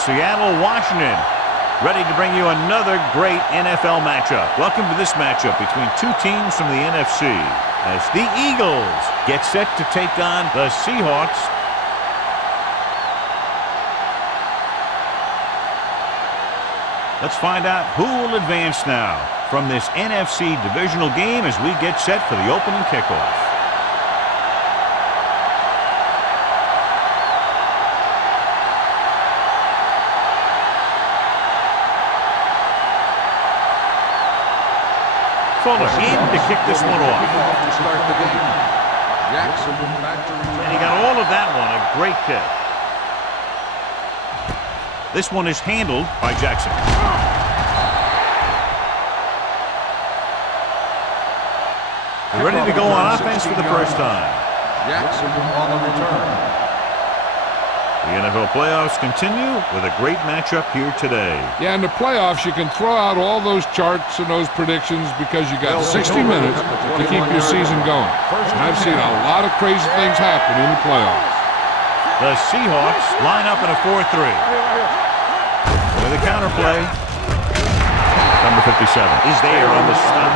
Seattle, Washington. Ready to bring you another great NFL matchup. Welcome to this matchup between two teams from the NFC as the Eagles get set to take on the Seahawks. Let's find out who will advance now from this NFC divisional game as we get set for the opening kickoff. Fuller in to kick this one off. To start the game. Jackson back to return. And he got all of that one. A great kick. This one is handled by Jackson. They're ready to go on offense for the first time. Jackson on the return. The NFL playoffs continue with a great matchup here today. Yeah, in the playoffs, you can throw out all those charts and those predictions because you got 60 minutes to keep your season going. And I've seen a lot of crazy things happen in the playoffs. The Seahawks line up in a 4-3. With a counterplay. Number 57 is there on the stop.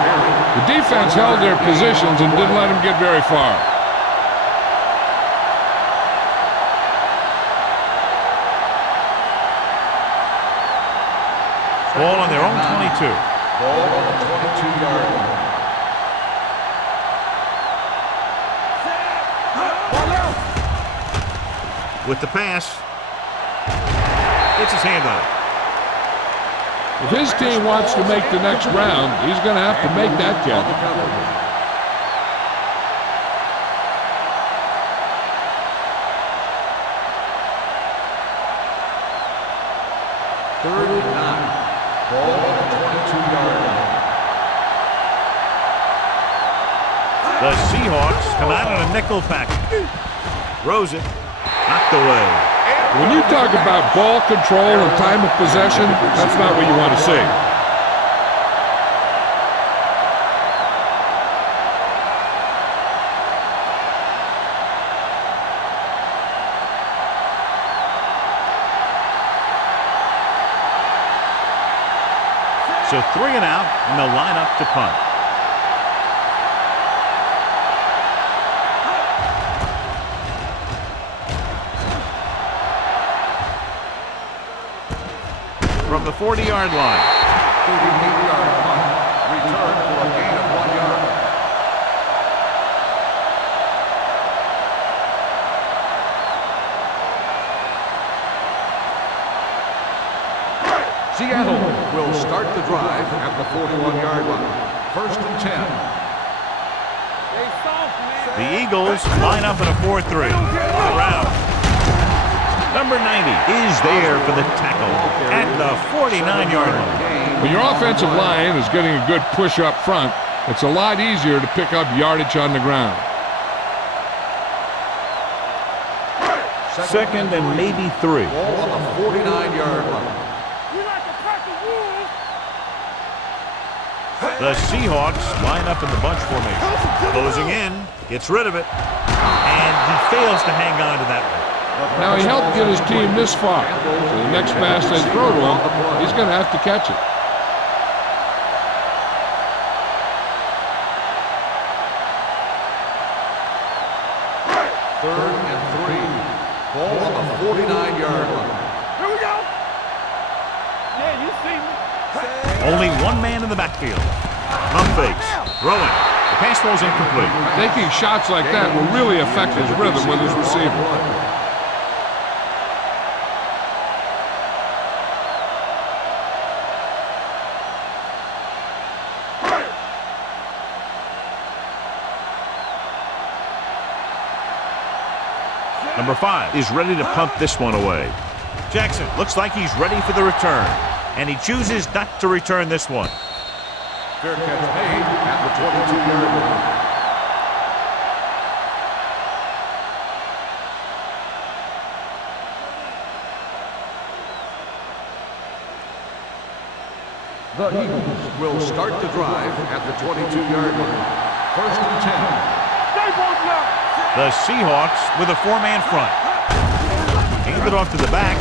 The defense held their positions and didn't let them get very far. Ball on their own 22. Ball on the 22-yard line. With the pass. Gets his hand on it. If his team wants to make the next round, he's going to have to make that jump. Third and 9. Ball on the 22-yard line. The Seahawks come out in a nickel package. Throws it. Knocked away. When you talk about ball control and time of possession, that's not what you want to see. So 3 and out, and they'll line up to punt. From the 40-yard line. 38-yard punt. Return for a gain of 1 yard. Seattle will start the drive at the 41-yard line. First and 10. The Eagles line up in a 4-3. Around. Number 90 is there for the tackle at the 49-yard line. When your offensive line is getting a good push up front, it's a lot easier to pick up yardage on the ground. Second and maybe 3. Ball on the 49-yard line. The Seahawks line up in the bunch formation. Closing in, gets rid of it, and he fails to hang on to that one. Now, he helped get his team this far, so the next pass they throw to him, he's going to have to catch it. Third and 3. Ball on the 49-yard line. Here we go. Yeah, you see me. Only one man in the backfield. Pump fakes. Throwing. The pass falls incomplete. Taking shots like that will really affect his rhythm with his receiver. Number 5 is ready to punt this one away. Jackson looks like he's ready for the return, and he chooses not to return this one. Fair catch made at the 22-yard line. The Eagles will start the drive at the 22-yard line. First and 10. The Seahawks with a 4-man front. Hand it off to the back.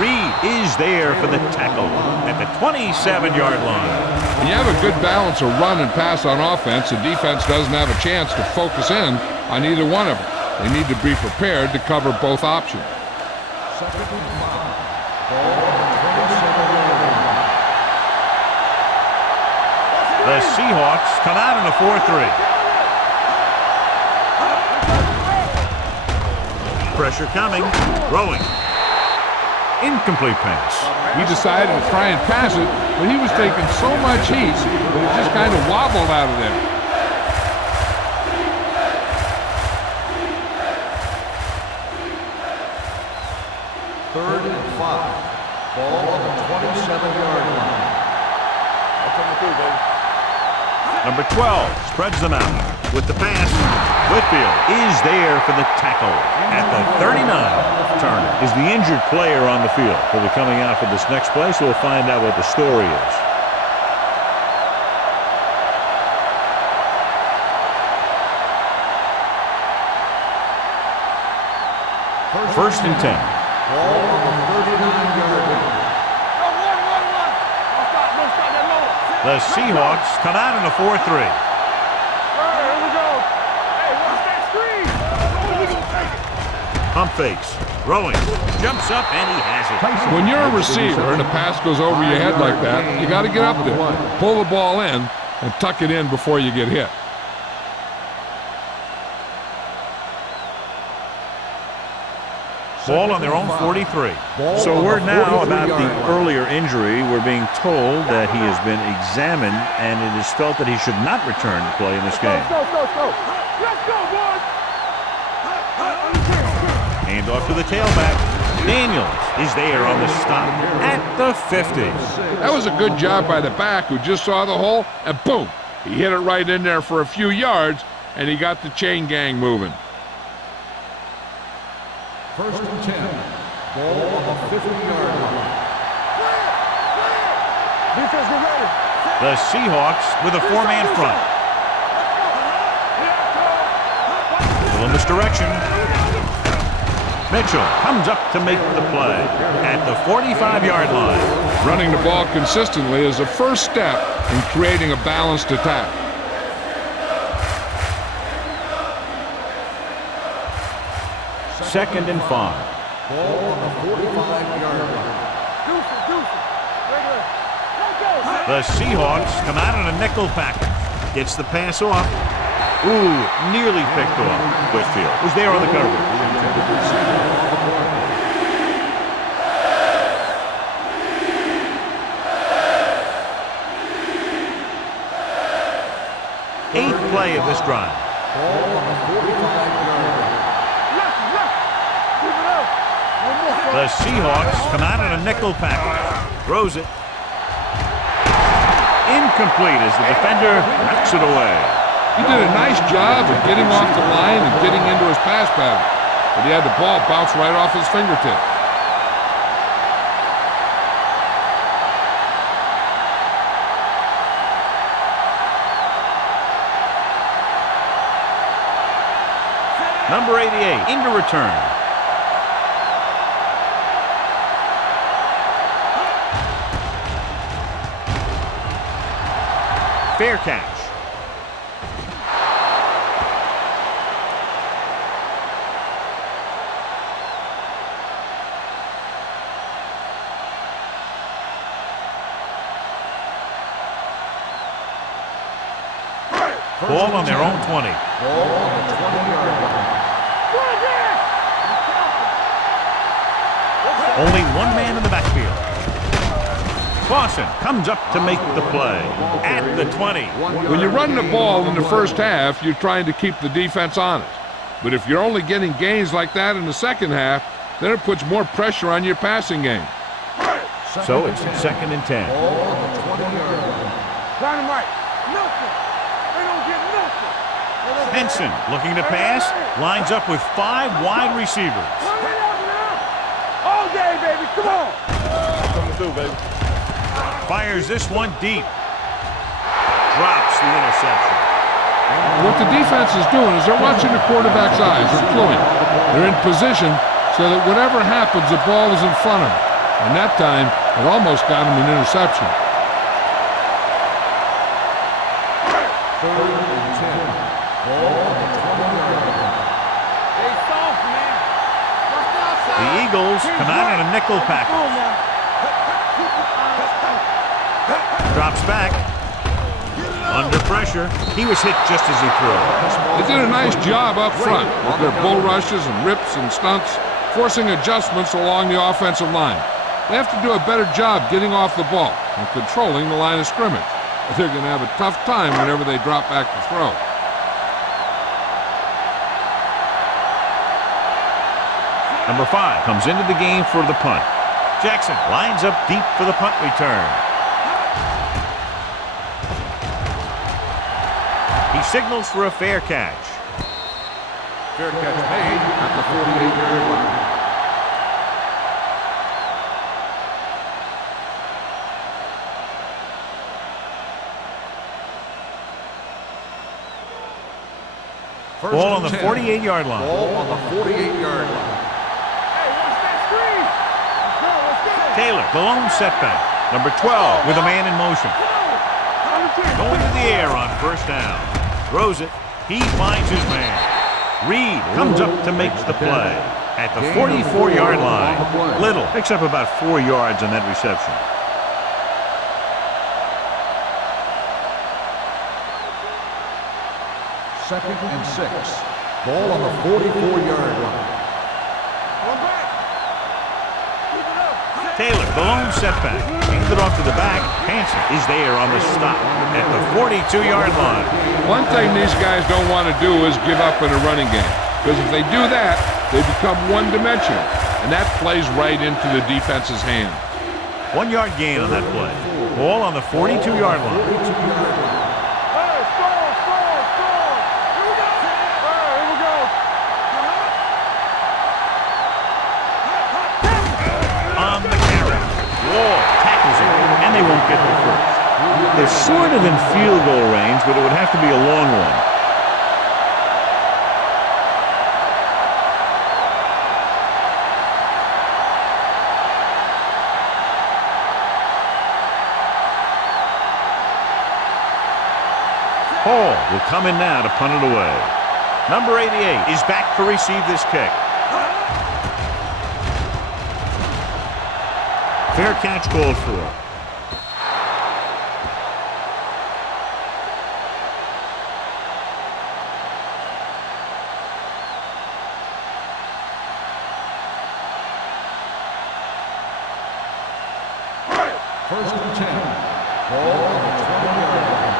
Reed is there for the tackle at the 27-yard line. When you have a good balance of run and pass on offense, the defense doesn't have a chance to focus in on either one of them. They need to be prepared to cover both options. The Seahawks come out in a 4-3. Pressure coming. Throwing. Incomplete pass. He decided to try and pass it, but he was taking so much heat that it just kind of wobbled out of there. Third and 5. Ball on the 27-yard line. Number 12 spreads them out with the pass. Whitfield is there for the tackle at the 39. Turner is the injured player on the field. He'll be coming out for this next play, so we'll find out what the story is. First and 10. Ball on the 39-yard line. The Seahawks come out in a 4-3. Here we go. Hey, watch that screen. Pump fakes. Throwing. Jumps up and he has it. When you're a receiver and a pass goes over your head like that, you got to get up there, pull the ball in, and tuck it in before you get hit. Ball on their own 43. So word now about the earlier injury. We're being told that he has been examined and it is felt that he should not return to play in this game. Let's go. Let's go, boys. Hand off to the tailback. Daniels is there on the stop at the 50. That was a good job by the back who just saw the hole, and boom, he hit it right in there for a few yards, and he got the chain gang moving. First and 10. Ball on the 50-yard line. Defense, get ready. The Seahawks with a 4-man front. Still in this direction. Mitchell comes up to make the play at the 45-yard line. Running the ball consistently is the first step in creating a balanced attack. Second and 5. Ball on the 45-yard line. The Seahawks come out in a nickel package. Gets the pass off. Ooh, nearly picked off. Whitfield was there on the coverage. 8th play of this drive. Ball on the 45-yard line. The Seahawks come out in a nickel package. Throws it. Incomplete as the defender knocks it away. He did a nice job of getting off the line and getting into his pass pattern, but he had the ball bounce right off his fingertip. Number 88 into return. Fair catch. Ball on their own 20. Ball on the 20-yard line. Only one man in the backfield. Clausen comes up to make the play at the 20. When you run the ball in the first half, you're trying to keep the defense honest. But if you're only getting gains like that in the second half, then it puts more pressure on your passing game. So it's second and 10. Ball on the 20-yard line. Dynamite. Nothing. They don't get nothing. Henson looking to pass, lines up with 5 wide receivers. All day, baby. Come on. Coming through, baby. Fires this one deep. Drops the interception. What the defense is doing is they're watching the quarterback's eyes. They're cluing. They're in position so that whatever happens, the ball is in front of them. And that time, it almost got him an interception. 3rd and 10. Ball on the 20-yard line. They soft, man. Watch the outside. The Eagles come out in a nickel package. Drops back. Under pressure. He was hit just as he threw. They did a nice job up front with their bull rushes and rips and stunts, forcing adjustments along the offensive line. They have to do a better job getting off the ball and controlling the line of scrimmage. They're going to have a tough time whenever they drop back to throw. Number 5 comes into the game for the punt. Jackson lines up deep for the punt return. He signals for a fair catch. Fair catch made at the 48-yard line. Ball on the 48-yard line. Ball on the 48-yard line. Hey, what's that screen? What's that? Taylor, the lone setback. Number 12 with a man in motion. Going to the air on first down. Throws it. He finds his man. Reed comes up to make the play at the 44-yard line. Little picks up about 4 yards on that reception. Second and 6. Ball on the 44-yard line. Taylor, the lone setback. Hands it off to the back. Hanson is there on the stop at the 42-yard line. One thing these guys don't want to do is give up in a running game, because if they do that, they become one-dimensional, and that plays right into the defense's hand. 1 yard gain on that play. Ball on the 42-yard line. On the carry. Ward tackles it, and they won't get the first. They're sort of in field goal range, but it would have to be a long one. Hall will come in now to punt it away. Number 88 is back to receive this kick. Fair catch called for. First and 10. Ball on the 20-yard line.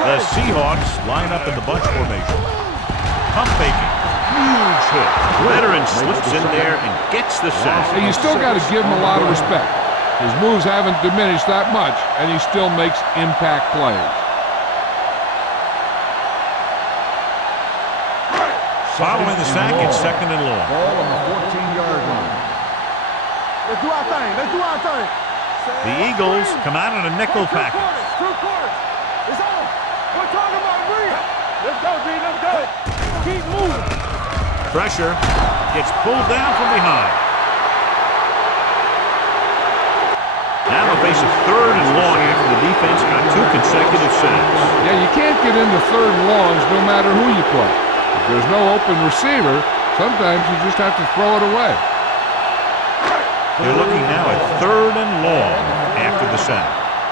The Seahawks line up in the bunch formation. Pump faking. Huge hit. Veteran slips in there and gets the sack. Hey, you still got to give him a lot of respect. His moves haven't diminished that much, and he still makes impact plays. Following the sack, it's second and long. Ball on the 14-yard line. Let's do our thing. Let's do our thing. The Eagles come out in a nickel package. Two quarters. It's on. We're talking about Reed. Let's go, Reed. Let's go. Keep moving. Pressure gets pulled down from behind. Now they'll face a third and long after the defense got 2 consecutive sacks. Yeah, you can't get into third and longs no matter who you play. If there's no open receiver, sometimes you just have to throw it away. They're looking now at third and long after the sack.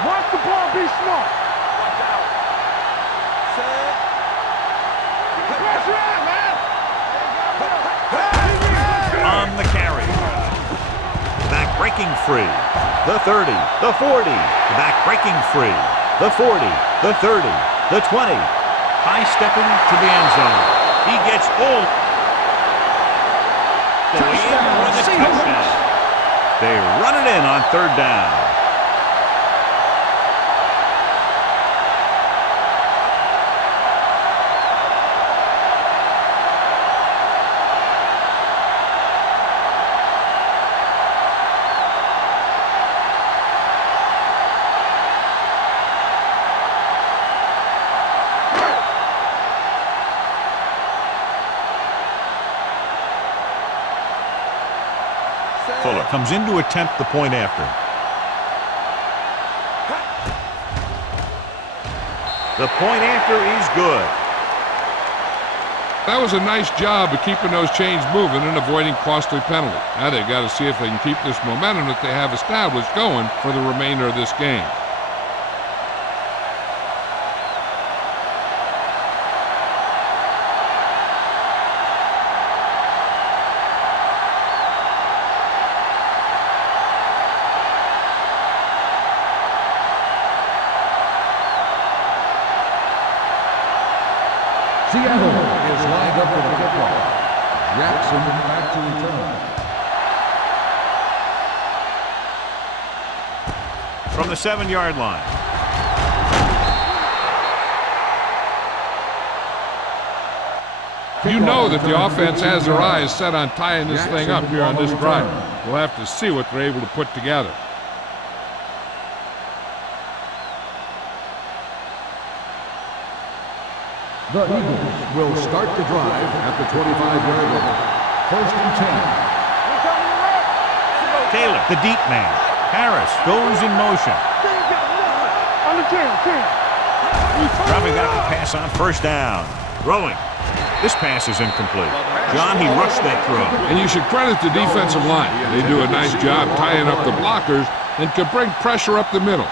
Watch the ball. Be smart. Watch out. Set. Pressure out, man. On the carry. Back breaking free. The 30, the 40. The back breaking free. The 40, the 30, the 20. High stepping to the end zone. He gets all the way in for the touchdown. They run it in on third down. comes in to attempt the point after. The point after is good. That was a nice job of keeping those chains moving and avoiding costly penalty. Now they've got to see if they can keep this momentum that they have established going for the remainder of this game. Seattle is lined up for the kickoff. Jackson back to return. From the 7-yard line. You know that the offense has their eyes set on tying this thing up here on this drive. We'll have to see what they're able to put together. The Eagles will start the drive at the 25-yard line. 1st and 10. Taylor, the deep man. Harris goes in motion. Dropping back to pass on 1st down. Throwing. This pass is incomplete. John, he rushed that throw. And you should credit the defensive line. They do a nice job tying up the blockers and can bring pressure up the middle.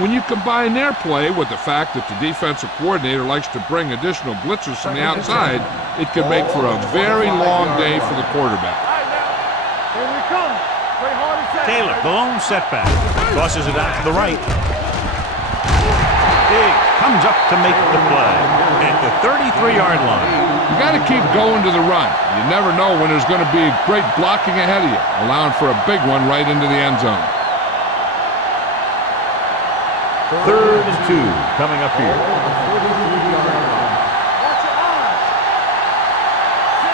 When you combine their play with the fact that the defensive coordinator likes to bring additional blitzers from the outside, it can make for a very long day for the quarterback. Here we come. Play hard and fast. Taylor, the lone setback. Tosses it out to the right. Big comes up to make the play at the 33-yard line. You got to keep going to the run. You never know when there's going to be great blocking ahead of you, allowing for a big one right into the end zone. 3rd and 2 coming up here.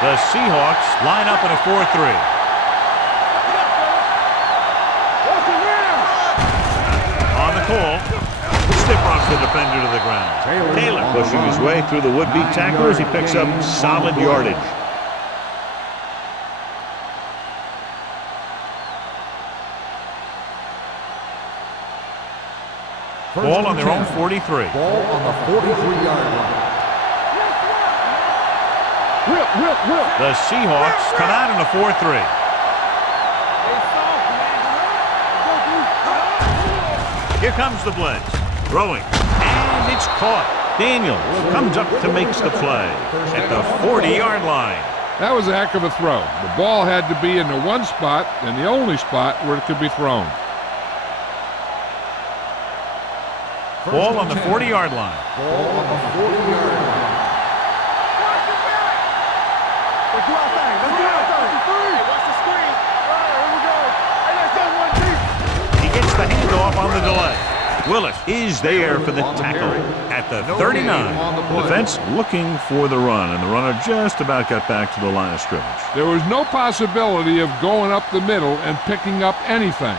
The Seahawks line up in a 4-3. On the call, stiff rocks the defender to the ground. Taylor pushing his way through the would-be tacklers. He picks up solid yardage. Ball on their own 43. Ball on the 43-yard line. Whip. The Seahawks come out in a 4-3. Here comes the blitz. Throwing. And it's caught. Daniels comes up to make the play at the 40-yard line. That was a heck of a throw. The ball had to be in the one spot and the only spot where it could be thrown. Ball on the 40-yard line. Ball on the 40-yard line. Let's do our thing. Hey, watch the screen. All right, here we go. Hey, let's go one deep. He gets the handoff on the delay. Willis is there for the tackle at the 39. Defense looking for the run, and the runner just about got back to the line of scrimmage. There was no possibility of going up the middle and picking up anything.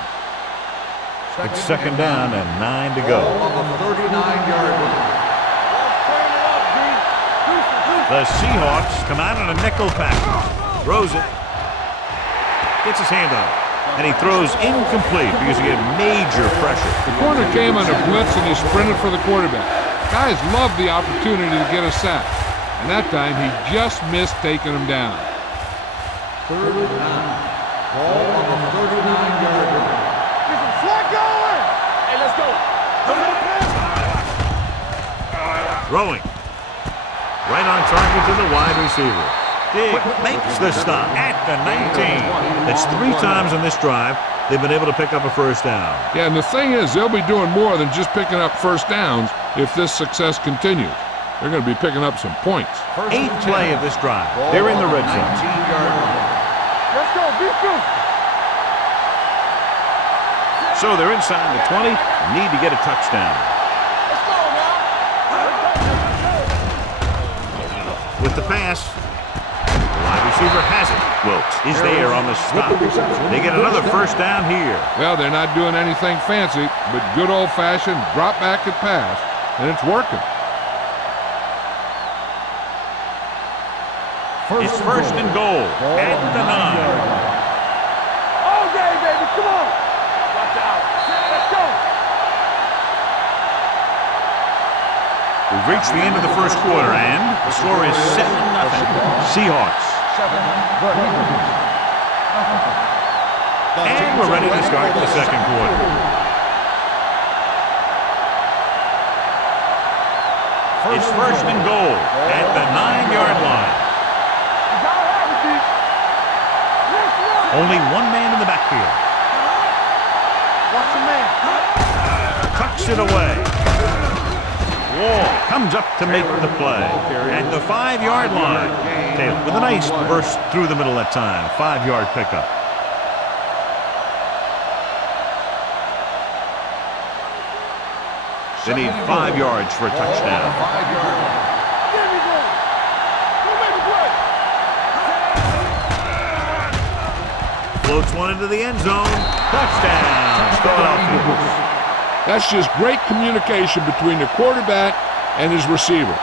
It's 2nd down and 9 to go. Ball on the 39-yard line. The Seahawks come out in a nickel package. Throws it. Gets his hand up. And he throws incomplete because he had major pressure. The corner came on a blitz and he sprinted for the quarterback. Guys love the opportunity to get a sack. And that time he just missed taking him down. 3rd and 9. Ball on the 39-yard line. Hey, let's go. Throwing. Right on target to the wide receiver. Big makes the stop at the 19. That's 3 times in this drive they've been able to pick up a 1st down. Yeah, and the thing is, they'll be doing more than just picking up 1st downs if this success continues. They're going to be picking up some points. 8th play of this drive. They're in the red zone. 19-yard line. Let's go. Be good. So they're inside the 20. Need to get a touchdown. Let's go now. With the pass, the wide receiver has it. Wilkes is there on the stop. They get another 1st down here. Well, they're not doing anything fancy, but good old-fashioned drop back and pass, and it's working. It's 1st and goal at the 9. All day, baby. We've reached the end of the first quarter, and the score is 7-0. Seahawks. And we're ready to start the second quarter. It's first and goal at the 9-yard line. Only one man in the backfield. Watch the man. Tucks it away. Wall comes up to make the play at the 5-yard line. Taylor with a nice burst through the middle that time. 5-yard pickup. They need 5 yards for a touchdown. Floats one into the end zone. Touchdown, Philadelphia. That's just great communication between the quarterback and his receiver.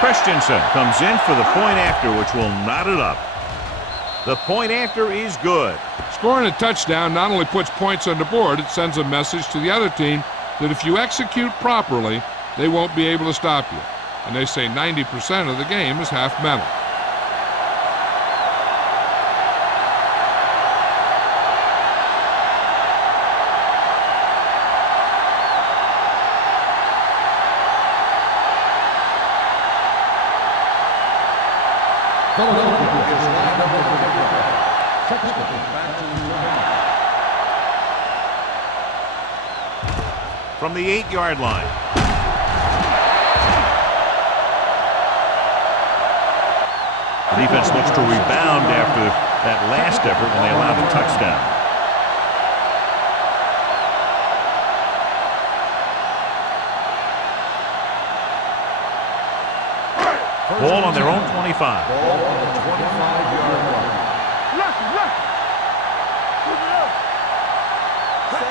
Christensen comes in for the point after, which will knot it up. The point after is good. Scoring a touchdown not only puts points on the board, it sends a message to the other team that if you execute properly, they won't be able to stop you. And they say 90% of the game is half mental. From the 8-yard line. The defense looks to rebound after that last effort when they allowed a touchdown. Ball on their own 25. Ball on the 25-yard line.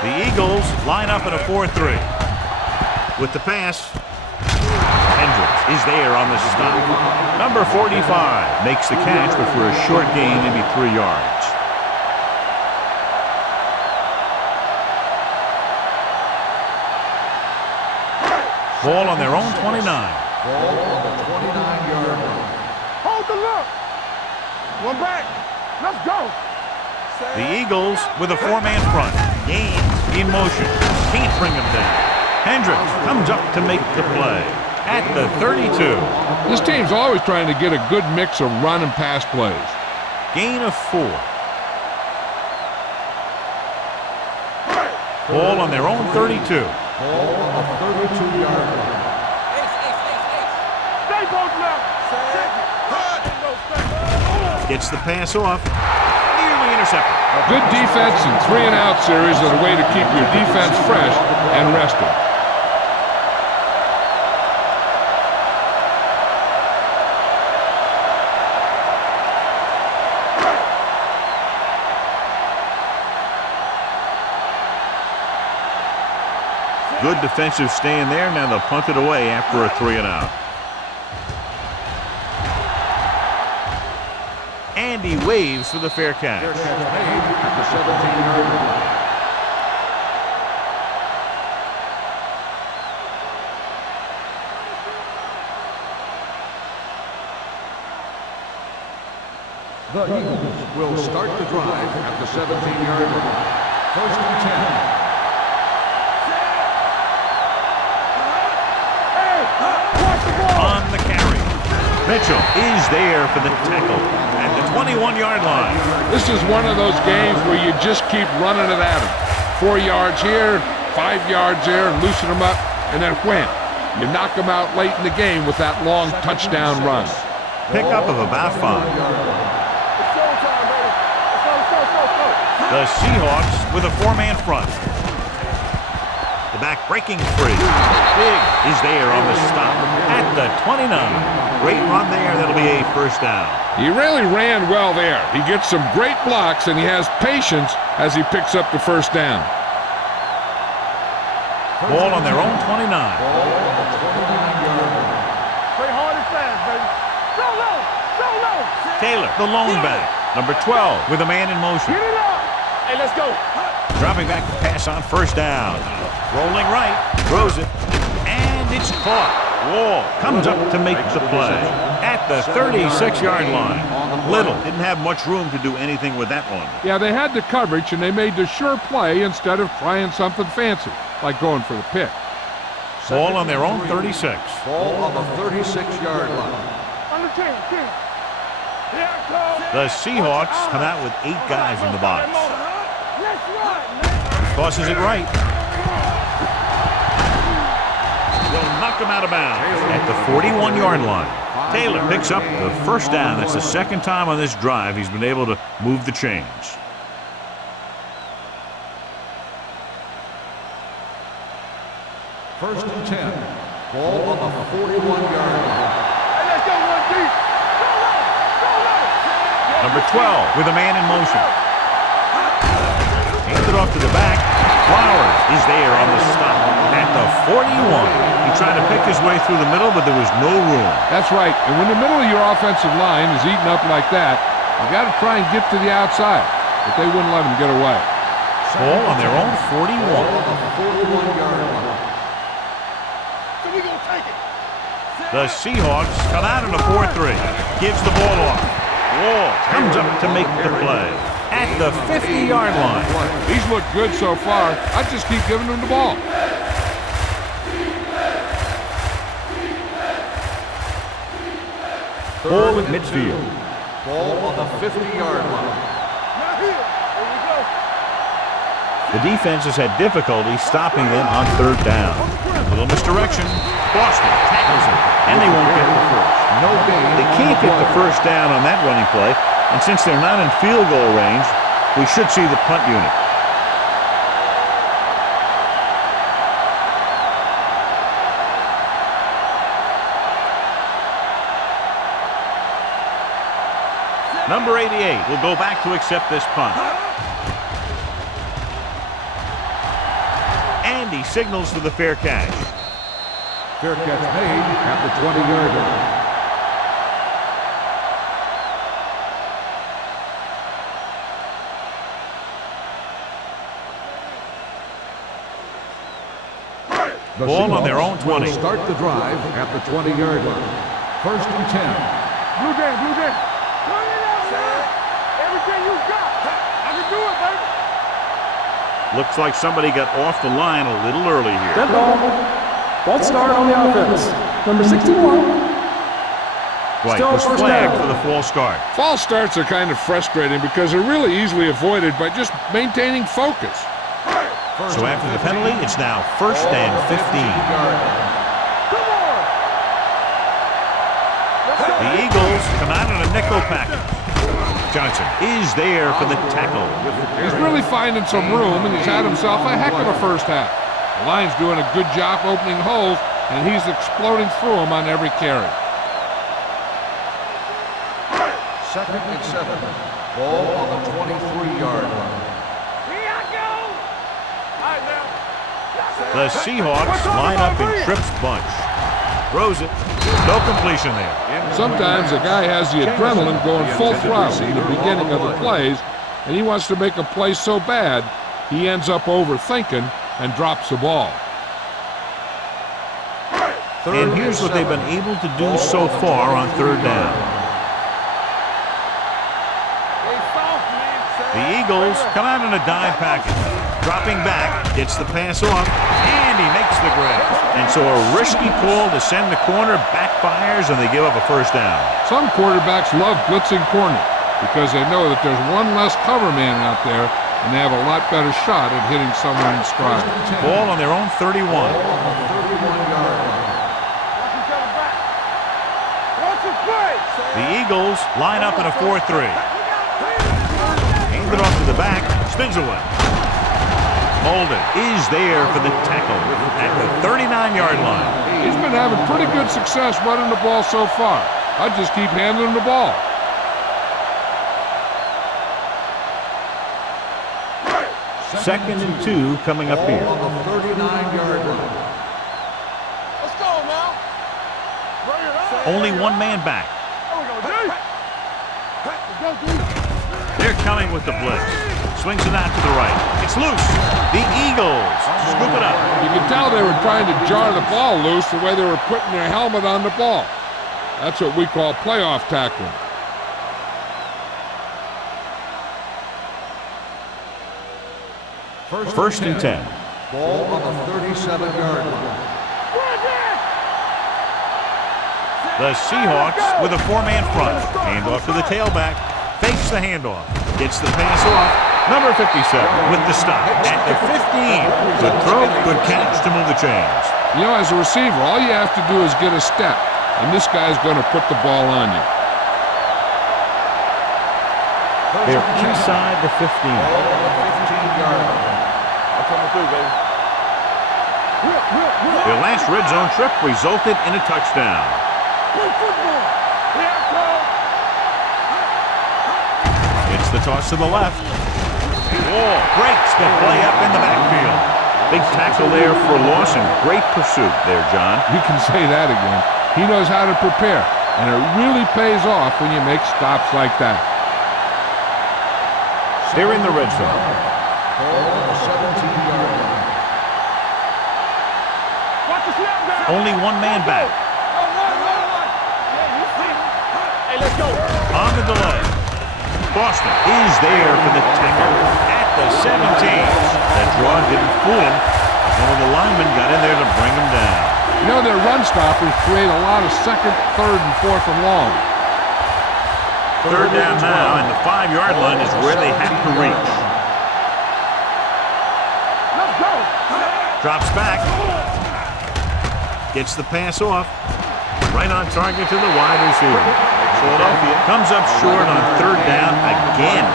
The Eagles line up in a 4-3. With the pass, Hendricks is there on the stop. Number 45 makes the catch, but for a short gain, maybe 3 yards. Ball on their own 29. Ball on the 29-yard line. Hold the look. One back. Let's go. The Eagles with a 4-man front. Gain in motion. Can't bring him down. Hendricks comes up to make the play at the 32. This team's always trying to get a good mix of run and pass plays. Gain of 4. Ball on their own 32. Ball on the 32-yard line. Stay both left. Gets the pass off. Nearly intercepted. Good defense and 3-and-out series are the way to keep your defense fresh and rested. Good defensive stand there. Now they'll punt it away after a 3-and-out. And he waves for the fair catch. Fair catch made at the 17-yard line. The Eagles will start the drive at the 17-yard line. First and 10. On the carry. Mitchell is there for the tackle at the 21-yard line. This is one of those games where you just keep running it at them. 4 yards here, 5 yards there, and loosen them up, and then wham. You knock them out late in the game with that long touchdown run. Pickup of about 5. The Seahawks with a 4-man front. The back breaking free. Big is there on the stop at the 29. Great run there. That'll be a first down. He really ran well there. He gets some great blocks, and he has patience as he picks up the first down. Ball on their own 29. Ball on the 29-yard line. Play hard and fast. Taylor, the lone back. Number 12 with a man in motion. Get it up. Hey, let's go. Dropping back to pass on first down. Rolling right, throws it, and it's caught. Wall comes up to make the play at the 36-yard line. Little didn't have much room to do anything with that one. Yeah, they had the coverage, and they made the sure play instead of trying something fancy, like going for the pick. Ball on their own 36. Ball on the 36-yard line. On the 10. Here I come. The Seahawks come out with 8 guys in the box. Let's run, man. Tosses it right. They'll knock him out of bounds at the 41-yard line. Taylor picks up the first down. That's the second time on this drive he's been able to move the chains. First and 10. Ball on the 41-yard line. Hey, let's go, one deep. Go. Number 12 with a man in motion. Hands it off to the back. Flowers is there on the stop at the 41. He tried to pick his way through the middle, but there was no room. That's right. And when the middle of your offensive line is eaten up like that, you got to try and get to the outside. But they wouldn't let him get away. Ball on their own 41. Ball on the 41-yard line. So we gonna take it. The Seahawks come out in a 4-3. Gives the ball off. Wall comes up to make the play at the 50-yard line. He's looked good so far. I just keep giving him the ball. Ball at midfield. Ball on the 50-yard line. Now here. Here we go. The defense has had difficulty stopping them on third down. Little misdirection. Boston tackles him, and they won't get the first. No gain. They can't get the first down on that running play, and since they're not in field goal range, we should see the punt unit. Number 88 will go back to accept this punt. And he signals for the fair catch. Fair catch made at the 20-yard line. The Ball on their own Seahawks 20. will start the drive at the 20-yard line. First and 10. Blue Dan. Turn it up, man. Everything you got. I can do it, baby. Looks like somebody got off the line a little early here. Dead ball. False start on the offense. Number 61. Right, Still was first flagged down. for the false start. False starts are kind of frustrating because they're really easily avoided by just maintaining focus. So after the penalty, it's now first and 15. Come on. The Eagles come out in a nickel package. Johnson is there for the tackle. He's really finding some room, and he's had himself a heck of a first half. The line's doing a good job opening holes, and he's exploding through them on every carry. Second and 7. Ball on the 23-yard line. Here I go. All right, now. The Seahawks line up in Tripp's bunch. Throws it. No completion there. Sometimes a guy has the adrenaline going full throttle in the beginning of the plays, and he wants to make a play so bad, he ends up overthinking and drops the ball. And here's what they've been able to do so far on third down. The Eagles come out in a dime package. Dropping back, gets the pass off, and he makes the grab. And so a risky pull to send the corner backfires, and they give up a first down. Some quarterbacks love blitzing corner because they know that there's one less cover man out there, and they have a lot better shot at hitting someone in stride. Ball on their own 31. On the 31-yard line. Watch each other back. Watch the play. The Eagles line up in a 4-3. Hands it off to the back, spins away. Molden is there for the tackle at the 39-yard line. He's been having pretty good success running the ball so far. I just keep handing him the ball. Second and 2 coming up here. On the 39-yard line. Let's go, now. Bring it on. Only one man back. There we go, G. They're coming with the blitz. Swings it out to the right. It's loose. The Eagles scoop it up. You can tell they were trying to jar the ball loose the way they were putting their helmet on the ball. That's what we call playoff tackling. First and 10. Ball on the 37-yard line. The Seahawks with a four-man front. Handoff to the tailback. Fakes the handoff. Gets the pass off. Number 57 with the stop at the 15. Good throw, good catch to move the chains. You know, as a receiver, all you have to do is get a step, and this guy's going to put the ball on you. They're inside the 15. Ball on the 15-yard line. I'm coming through, baby. Their last red zone trip resulted in a touchdown. It's the toss to the left. Wall breaks the play up in the backfield. Big tackle there for loss and great pursuit there, John. You can say that again. He knows how to prepare, and it really pays off when you make stops like that. They're in the red zone. Ball on the 17-yard line. Only one man back. Hey, let's go. On the delay. Boston is there for the tackle at the 17. That draw didn't fool him. One of the linemen got in there to bring him down. You know, their run stoppers create a lot of second, third, and fourth and long. Third down now, and the 5-yard line is where they have to reach. Let's go. Drops back. Gets the pass off. Right on target to the wide receiver. Philadelphia comes up short on third down again.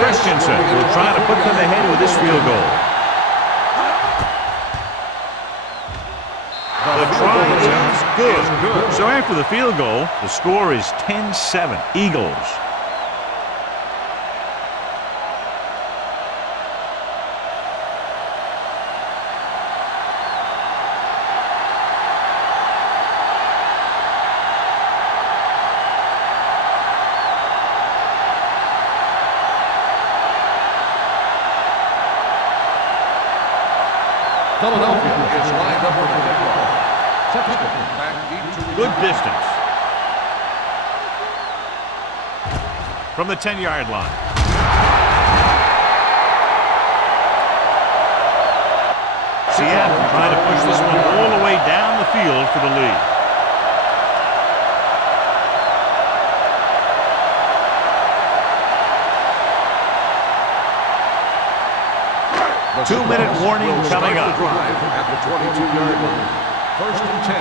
Christensen will try to put them ahead with this field goal. The try is good. So after the field goal, the score is 10-7. Eagles. Philadelphia is lined up for the kickoff. Back deep to Good distance. From the 10-yard line. Seattle trying to push this one all the way down the field for the lead. The 2-minute warning will coming start up. the drive at the 22-yard line. First and 10.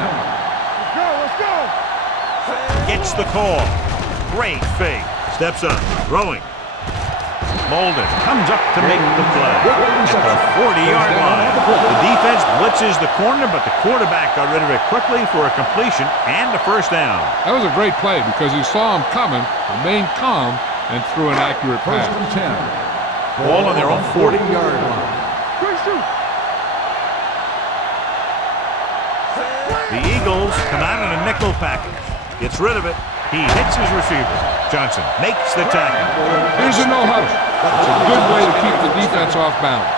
Let's go. Gets the call. Great fake. Steps up. Throwing. Molden comes up to make the play at the 40-yard line. The defense blitzes the corner, but the quarterback got rid of it quickly for a completion and a first down. That was a great play because he saw him coming, remained calm, and threw an accurate First pass. and 10. Ball on their own 40-yard line. Quick shoot. The Eagles come out in a nickel package. Gets rid of it. He hits his receiver. Johnson makes the tackle. Here's a no-huddle. It's a good way to keep the defense off balance.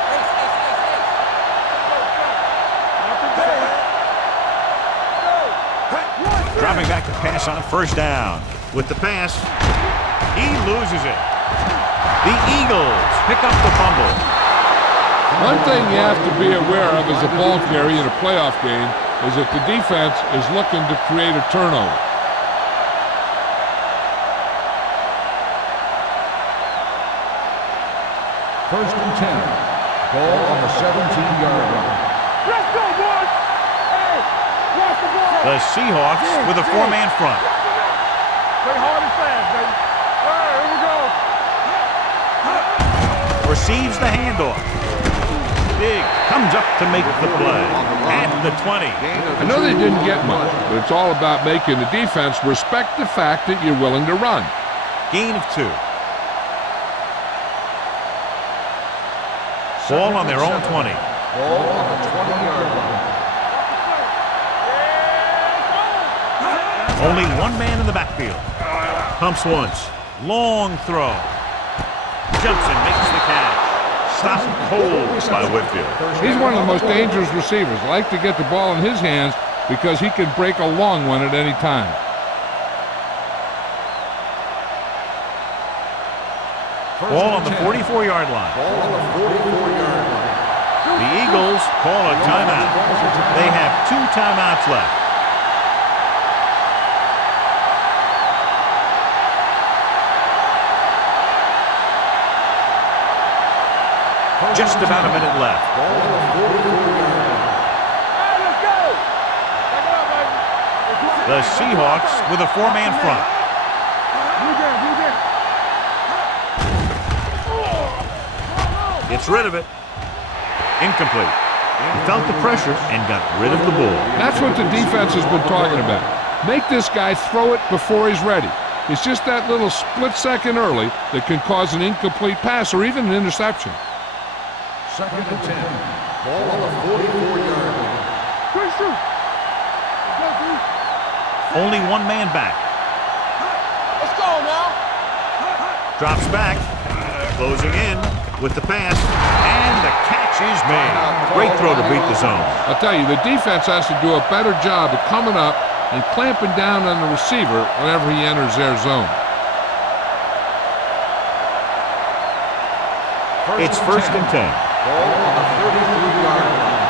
Dropping back to pass on first down. With the pass, he loses it. The Eagles pick up the fumble. One thing you have to be aware of as a ball carrier in a playoff game is that the defense is looking to create a turnover. First and 10. Ball on the 17-yard line. Let's go, boys. Hey, watch the ball. The Seahawks with a four-man front. Play hard and fast, baby. All right, here we go. Receives the handoff. Big comes up to make the play at the 20. I know they didn't get much, but it's all about making the defense respect the fact that you're willing to run. Gain of 2. Ball on their own 20. Ball on the 20-yard line. Only one man in the backfield. Pumps once. Long throw. Jumps and makes the catch. Stopped cold by Whitfield. He's one of the most dangerous receivers. I like to get the ball in his hands because he can break a long one at any time. Ball on the 44-yard line. Ball on the 44-yard line. The Eagles call a timeout. They have 2 timeouts left. Just about a minute left. Ball on the 44-yard line. Let's go. Back it up, baby. The Seahawks with a 4-man front. Blue down, blue down. Gets rid of it. Incomplete. He felt the pressure and got rid of the ball. That's what the defense has been talking about. Make this guy throw it before he's ready. It's just that little split second early that can cause an incomplete pass or even an interception. 2nd and 10. Ball on the 44-yard line. Quick shoot. Let's go, dude. Only one man back. Let's go now. Drops back. Closing in with the pass. And the catch is made. Great throw to beat the zone. I'll tell you, the defense has to do a better job of coming up and clamping down on the receiver whenever he enters their zone. It's 1st and 10. Ball on the 33-yard line.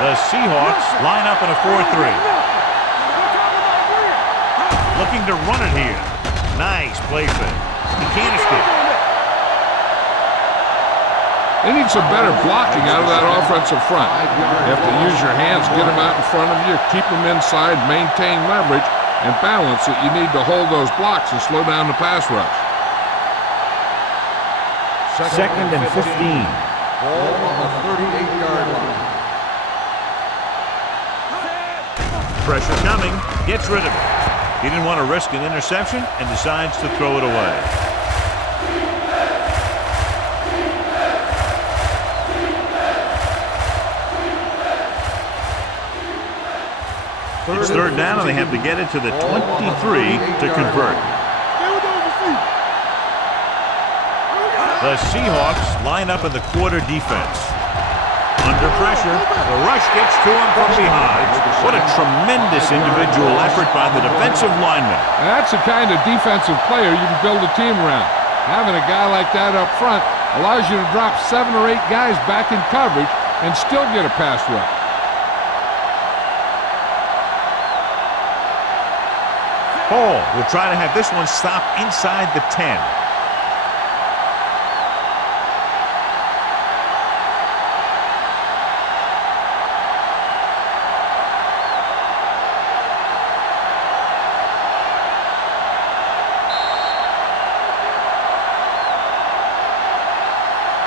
The Seahawks line up in a 4-3. Looking to run it here. Nice play fake. He can't escape. They need some better blocking out of that offensive front. You have to use your hands, get them out in front of you, keep them inside, maintain leverage, and balance it. You need to hold those blocks and slow down the pass rush. 2nd and 15. Ball on the 38-yard line. Pressure coming. Gets rid of it. He didn't want to risk an interception and decides to throw it away. It's 3rd down, and they have to get it to the 23 to convert. The Seahawks line up in the quarter defense. Under pressure, the rush gets to him from behind. What a tremendous individual effort by the defensive lineman. That's the kind of defensive player you can build a team around. Having a guy like that up front allows you to drop 7 or 8 guys back in coverage and still get a pass rush. Hall will try to have this one stop inside the 10.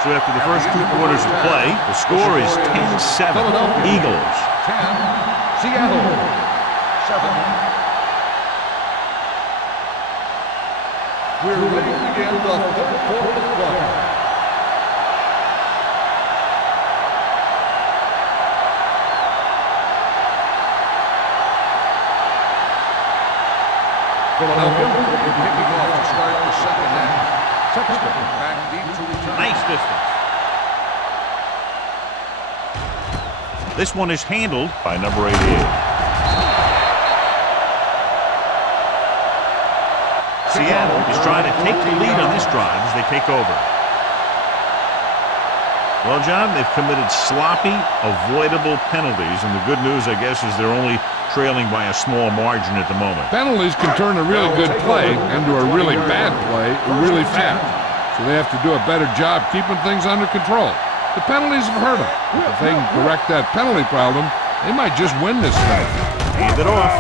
So after the first 2 quarters of play, the score is 10-7. Eagles. 10. Seattle. 7. We're ready to begin the 3rd quarter of play. Philadelphia will be kicking off to start the 2nd half. Sexton back deep to return. Nice distance. This one is handled by number 88. Seattle is trying to take the lead on this drive as they take over. Well, John, they've committed sloppy, avoidable penalties, and the good news, I guess, is they're only trailing by a small margin at the moment. Penalties can turn a really good play into a really bad play really fast. So they have to do a better job keeping things under control. The penalties have hurt them. If they can correct that penalty problem, they might just win this thing. Hand it off.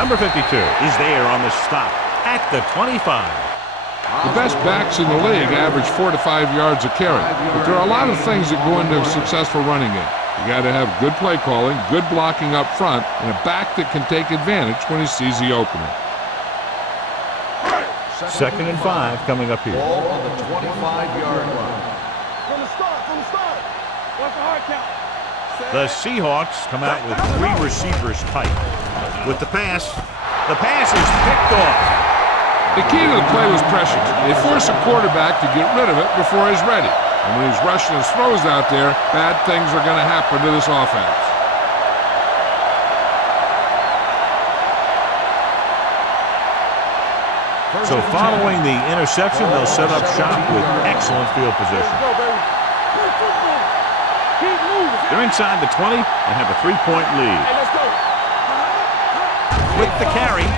Number 52 is there on the stop at the 25. The best backs in the league average 4 to 5 yards a carry, but there are a lot of things that go into a successful running game. You got to have good play calling, good blocking up front, and a back that can take advantage when he sees the opening. Second and 5 coming up here. Ball on the 25-yard line. From the start. What's the hard count? The Seahawks come out with 3 receivers tight. With the pass is picked off. The key to the play was pressure. They force a quarterback to get rid of it before he's ready. And when he's rushing his throws out there, bad things are going to happen to this offense. So following the interception, they'll set up shop with excellent field position. Go, baby. Good football. Keep moving. They're inside the 20 and have a 3-point lead. Hey, let's go. With the carry,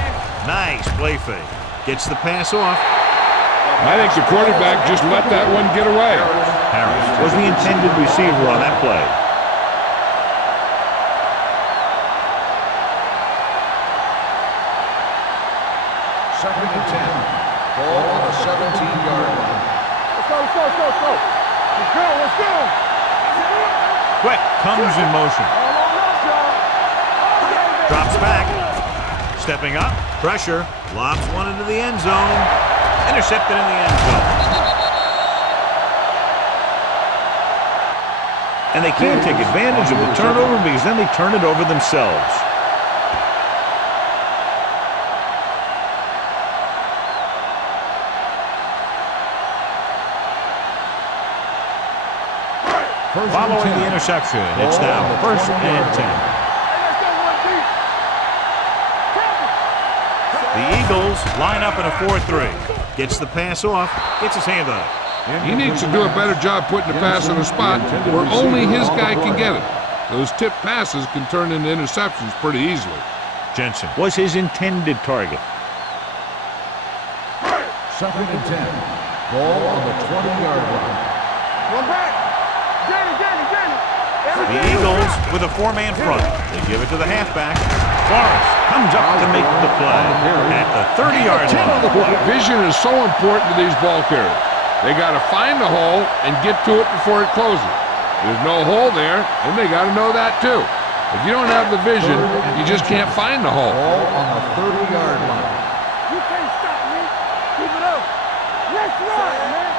nice play fake. Gets the pass off. I think the quarterback just let that one get away. Harris was the intended receiver on that play. Second and 10. Ball on the 17-yard line. Let's go. Let's go. Quick comes in motion. Drops back. Stepping up. Pressure. Lobs one into the end zone. Intercepted in the end zone. And they can't take advantage of the turnover because then they turn it over themselves. Following the interception, it's now 1st and 10. The Eagles line up in a 4-3. Gets the pass off, gets his hand on it. He needs to do a better job putting the pass in a spot where only his guy can get it. Those tipped passes can turn into interceptions pretty easily. Jensen was his intended target. Second and 10. Ball on the 20-yard line. One back. Jenny. The Eagles with a 4-man front. They give it to the halfback. Forrest comes up to make the play at the 30-yard line. Vision is so important to these ball carriers. They got to find the hole and get to it before it closes. There's no hole there, and they got to know that too. If you don't have the vision, you just can't find the hole. Ball on the 30-yard line. You can't stop me. Keep it up. Let's run, man.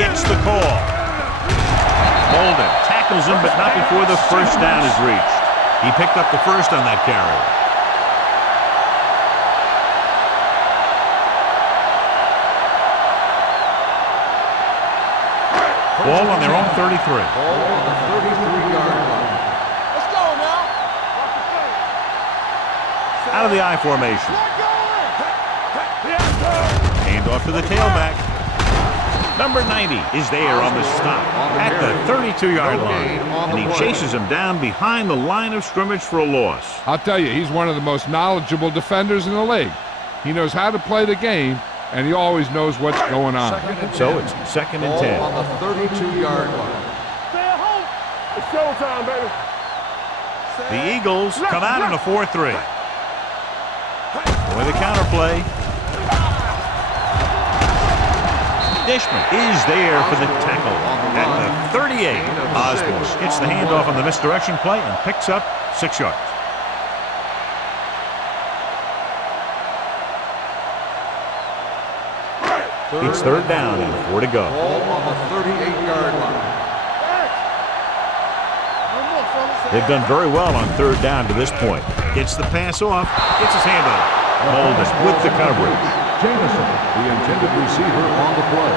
Gets the call. Bolden tackles him, but not before the first down is reached. He picked up the first on that carry. Ball on their own 33. Ball on the 33-yard line. Let's go now. Out of the I formation. Hand off to the tailback. Number 90 is there on the stop at the 32-yard line. And he chases him down behind the line of scrimmage for a loss. I'll tell you, he's one of the most knowledgeable defenders in the league. He knows how to play the game, and he always knows what's going on. So it's 2nd and 10. Ball on the 32-yard line. Stay at home. It's showtime, baby. The Eagles come out in a 4-3. With a counterplay. Dishman is there for the tackle at the 38. Osborne gets the handoff on the misdirection play and picks up 6 yards. It's 3rd down and 4 to go. Ball on the 38-yard line. They've done very well on 3rd down to this point. Gets the pass off, gets his hand on it. Bolden with the coverage. Jameson, the intended receiver on the play.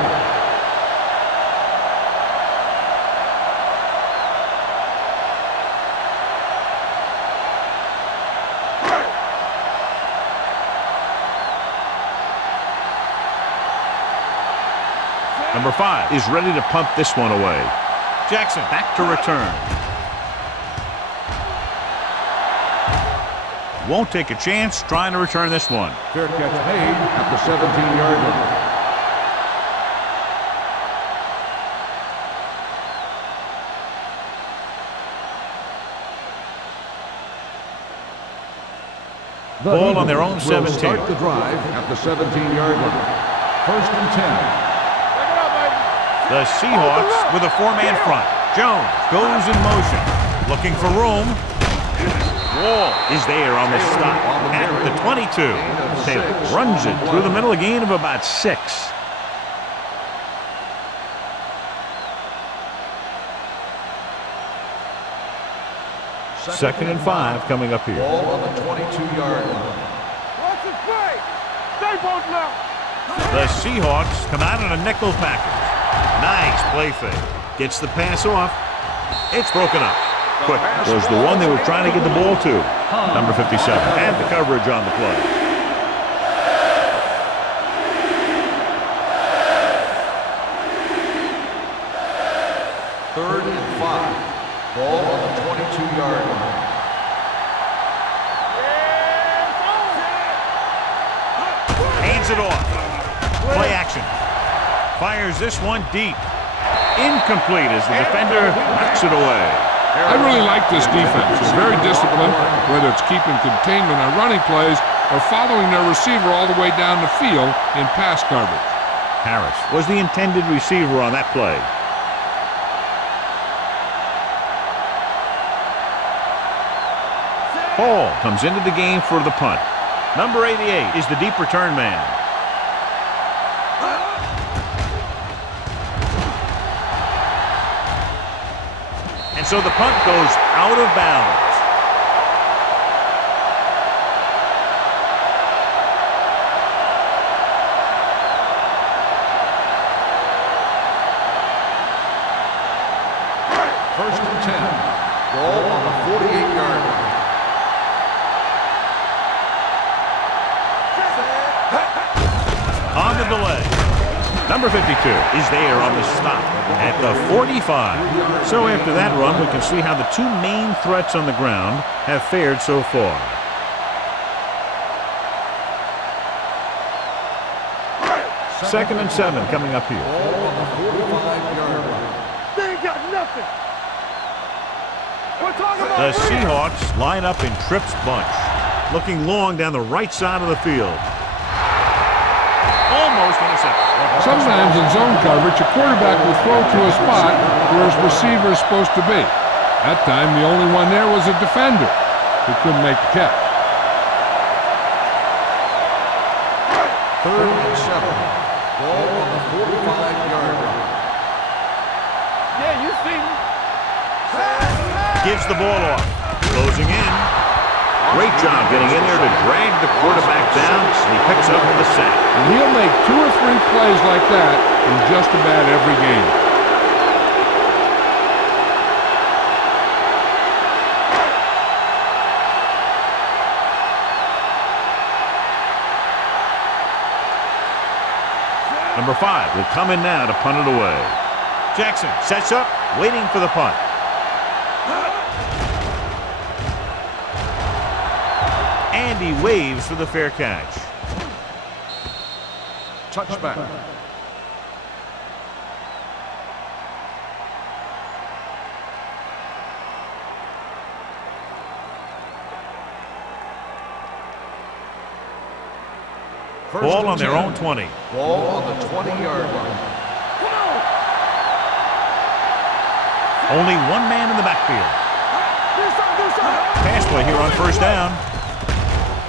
Number 5 is ready to punt this one away. Jackson back to return. Won't take a chance trying to return this one. Fair catch made at the 17-yard line. Ball on their own 17. Start the drive at the 17-yard line. 1st and 10. The Seahawks with a 4-man front. Jones goes in motion, looking for room. Wall is there on the stop at the 22. Taylor runs it through the middle, a gain of about 6. Second and 5 coming up here. Ball on the 22-yard line. Watch the play. Stay both now. The Seahawks come out on a nickel package. Nice play fake. Gets the pass off. It's broken up. Quick was the one they were trying to get the ball to. Number 57 had the coverage on the play. Third and 5. Ball on the 22-yard line. Hands it off. Play action. Fires this one deep. Incomplete as the defender knocks it away. I really like this defense. They're very disciplined, whether it's keeping containment on running plays or following their receiver all the way down the field in pass coverage. Harris was the intended receiver on that play. Hall comes into the game for the punt. Number 88 is the deep return man. And so the punt goes out of bounds. First and 10. Ball on the 48-yard line. On the delay. Number 52 is there on the stop at the 45. So after that run, we can see how the two main threats on the ground have fared so far. Second and 7 coming up here. Ball on the 45-yard line. They ain't got nothing. We're talking about The Seahawks line up in Tripp's bunch, looking long down the right side of the field. Almost intercepted. Sometimes in zone coverage, a quarterback will throw to a spot where his receiver is supposed to be. That time, the only one there was a defender who couldn't make the catch. Third and 7. Ball on the 45-yard line. Yeah, you see me. Gives the ball off. Closing in. Great job getting in there to drag the quarterback down, and he picks up the sack. And he'll make 2 or 3 plays like that in just about every game. Number 5 will come in now to punt it away. Jackson sets up, waiting for the punt. And he waves for the fair catch. Touchback. First Ball and on their 10. own 20. Ball on the 20-yard line. Only one man in the backfield. Pass play here on first down.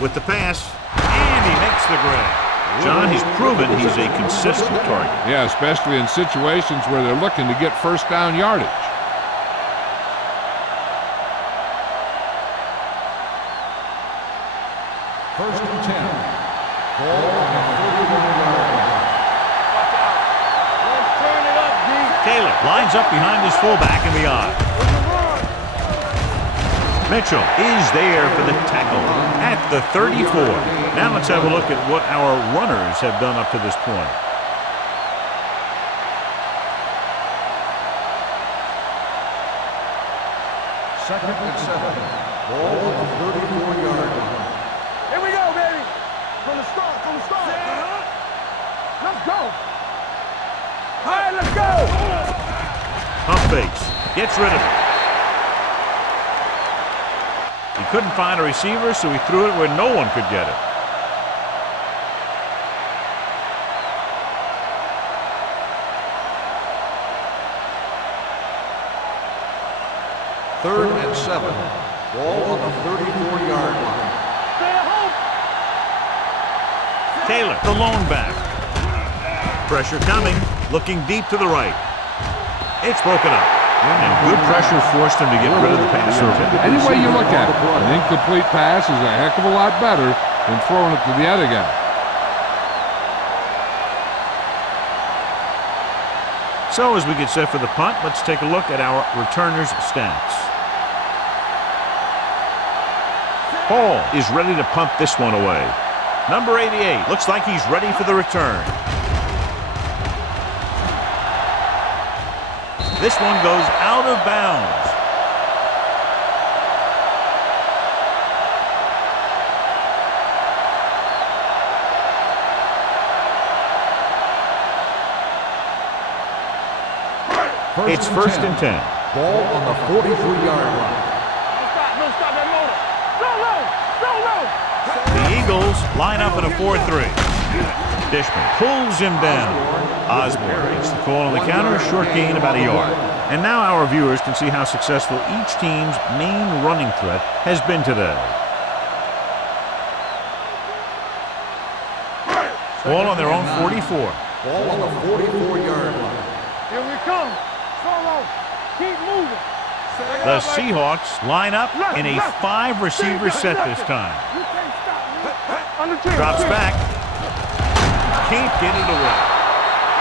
With the pass, and he makes the grab. John, he's proven he's a consistent target. Yeah, especially in situations where they're looking to get first down yardage. First and 10. Ball on the 31-yard line. Watch out. Let's turn it up, D. Taylor lines up behind his fullback in the eye. Mitchell is there for the tackle at the 34. Now let's have a look at what our runners have done up to this point. Second and 7. Ball on the 34-yard line. Here we go, baby. From the start, Let's go. All right, let's go. Pump fakes. Gets rid of it. He couldn't find a receiver, so he threw it where no one could get it. 3rd and 7. Ball on the 34-yard line. Stay at home. Taylor, the lone back. Pressure coming, looking deep to the right. It's broken up. And good pressure forced him to get rid of the passer. Any way you look at it, an incomplete pass is a heck of a lot better than throwing it to the other guy. So as we get set for the punt, let's take a look at our returners' stats. Hall is ready to punt this one away. Number 88 looks like he's ready for the return. This one goes out of bounds. It's 1st and 10. Ball on the 43-yard line. No stop that motor. Go low. The Eagles line up in a 4-3. Dishman pulls him down. Osborne makes the call on the counter, a short gain about a yard. And now our viewers can see how successful each team's main running threat has been today. Ball on their own 44. Ball on the 44-yard line. Here we come. Solo. Keep moving. The Seahawks line up in a 5-receiver set this time. You can't stop me. Drops back. Can't get it away.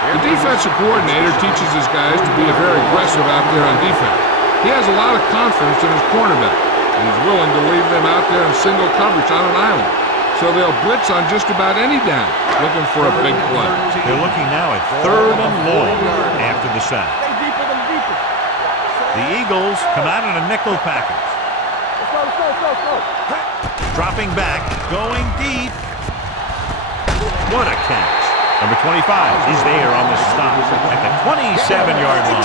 The defensive coordinator teaches his guys to be very aggressive out there on defense. He has a lot of confidence in his cornerback, and he's willing to leave them out there in single coverage on an island. So they'll blitz on just about any down, looking for a big play. They're looking now at 3rd and long after the sack. Stay deeper than deeper. The Eagles come out in a nickel package. Let's go. Dropping back, going deep. What a catch. Number 25 is there on the stop at the 27-yard line.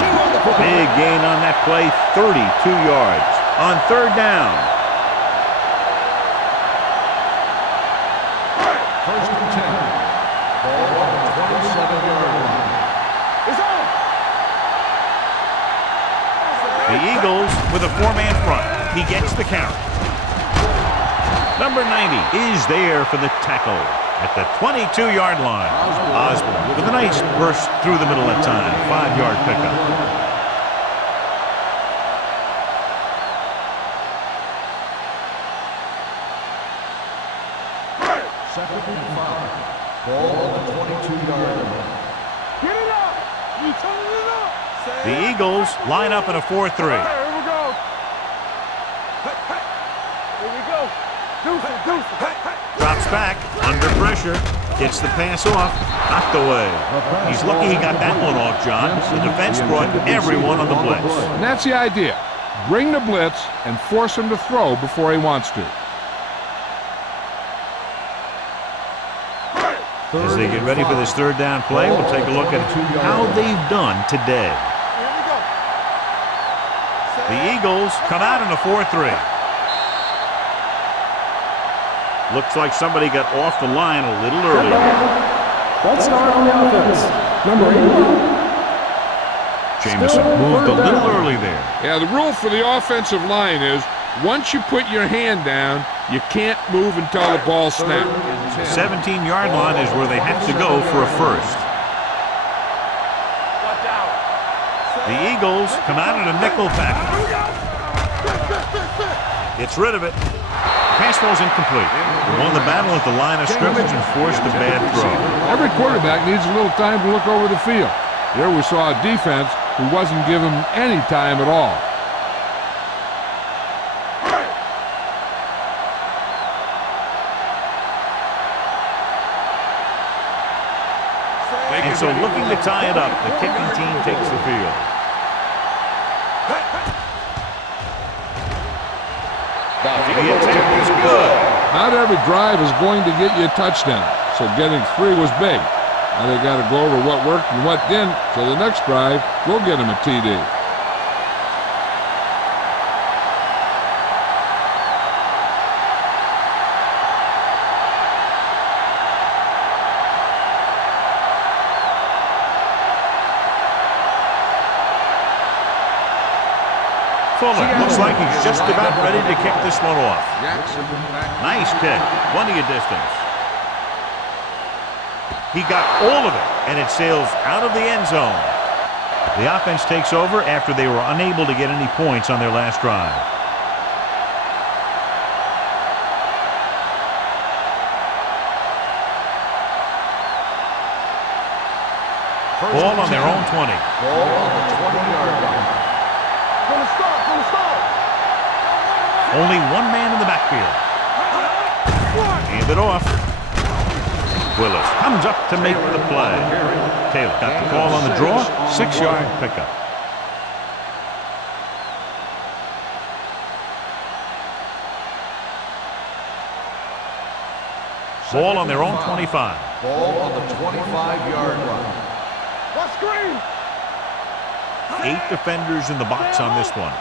Big gain on that play, 32 yards. On 3rd down. 1st and 10. Ball on the 27-yard line. It's on. The Eagles with a 4-man front. He gets the count. Number 90 is there for the tackle at the 22-yard line. Osborne with a nice burst through the middle that time. 5-yard pickup. Second and 5. Ball on the 22-yard line. Get it up. You turning it up. The Eagles line up in a 4-3. Here we go. Here we go. Deuce. Drops back, under pressure, gets the pass off, knocked away. He's lucky he got that one off, John. The defense brought everyone on the blitz. And that's the idea. Bring the blitz and force him to throw before he wants to. As they get ready for this 3rd down play, we'll take a look at how they've done today. Here we go. The Eagles come out in a 4-3. Looks like somebody got off the line a little early. Let's start on the offense. Number 81. Jameson moved a little early there. Yeah, the rule for the offensive line is once you put your hand down, you can't move until the ball snaps. 17-yard line is where they have to go for a first. Watch out. The Eagles come out in a nickel package. Gets rid of it. Pass ball's incomplete. They won the battle at the line of scrimmage and forced a bad throw. Every quarterback needs a little time to look over the field. Here we saw a defense who wasn't given any time at all. And so looking to tie it up, the kicking team takes the field. The attempt is good. Not every drive is going to get you a touchdown, so getting 3 was big. Now they got to go over what worked and what didn't, so the next drive will get them a TD. Fuller looks like he's just about ready to kick this one off. Jackson back. Nice kick. Plenty of distance. He got all of it, and it sails out of the end zone. The offense takes over after they were unable to get any points on their last drive. Ball on their own 20. Ball on the 20-yard line. From the start. Only one man in the backfield. Hand it off. Willis comes up to make the play. Taylor got the ball on the draw. 6-yard pickup. Ball on their own 25. Ball on the 25-yard line. What screen? 8 defenders in the box on this one.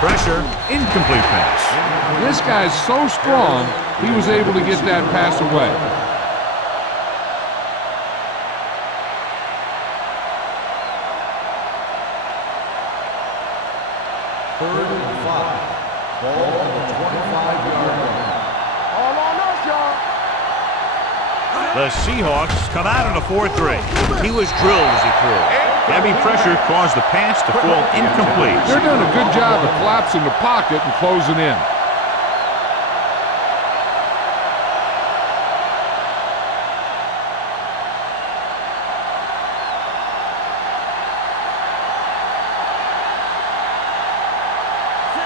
Pressure, incomplete pass. This guy's so strong, he was able to get that pass away. Third and 5. Ball on the 25-yard line. All on us, y'all. The Seahawks come out in a 4-3. He was drilled as he threw. Heavy pressure caused the pass to fall incomplete. They're doing a good job of collapsing the pocket and closing in.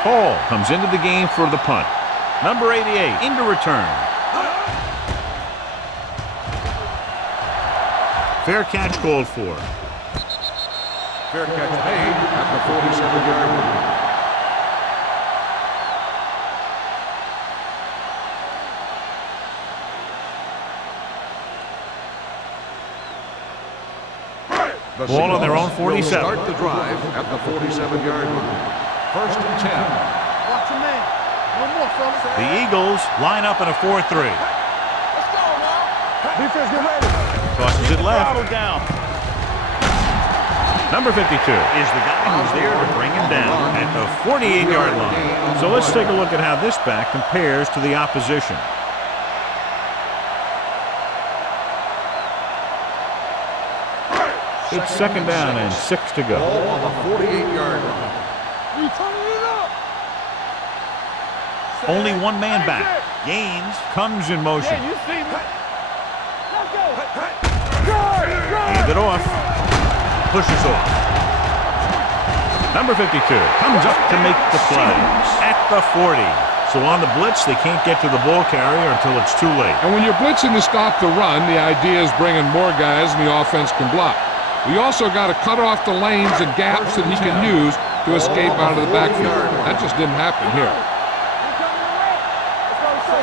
Hall comes into the game for the punt. Number 88 into return. Fair catch called for. Fair catch made at the 47-yard line. The Ball on their own Seahawks will 47. Start the drive at the 47-yard line. First and 10. Watch your man. No more, fellas. The Eagles line up in a 4-3. Let's go, now. Defense, get ready. Tosses it left. Throttle down. Number 52 is the guy who's there to bring him down at the 48-yard line. So let's take a look at how this back compares to the opposition. It's second down and 6 to go. Ball on the 48-yard line. We turning it up. Only one man back. Gaines comes in motion. Yeah, you see me. Let's go. Good. Hand it off. Pushes off. Number 52 comes up to make the play at the 40. So on the blitz, they can't get to the ball carrier until it's too late. And when you're blitzing to stop the run, the idea is bringing more guys and the offense can block. We also got to cut off the lanes and gaps that he can use to escape out of the backfield. That just didn't happen here.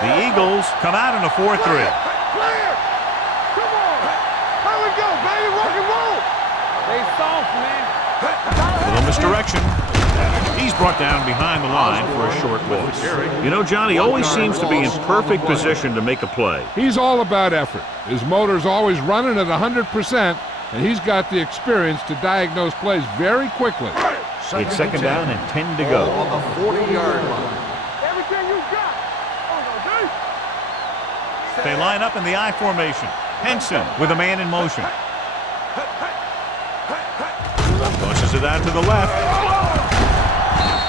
The Eagles come out in a 4-3. Clear. Come on. Here we go, baby. Rock and roll. They soft, man. Little misdirection. He's brought down behind the line for a short miss. You know, Johnny always seems to be in perfect position to make a play. He's all about effort. His motor's always running at 100%, and he's got the experience to diagnose plays very quickly. It's second down and 10 to go. Ball on the 40-yard line. Everything you got. They line up in the I formation. Henson with a man in motion. Tosses it out to the left.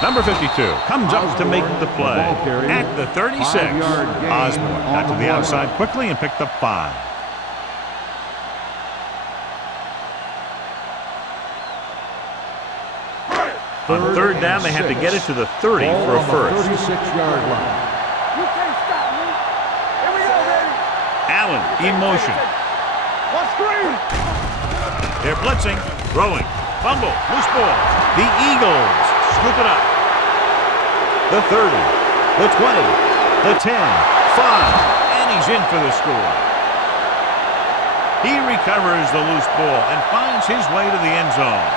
Number 52 comes up to make the play at the 36. Osborne got to the outside quickly and picked up 5. On third down, they had to get it to the 30 for a first. 36-yard line. You can't stop me. Here we go, baby. Allen in motion. What screen? They're blitzing, throwing, fumble, loose ball. The Eagles scoop it up. The 30, the 20, the 10, 5, and he's in for the score. He recovers the loose ball and finds his way to the end zone.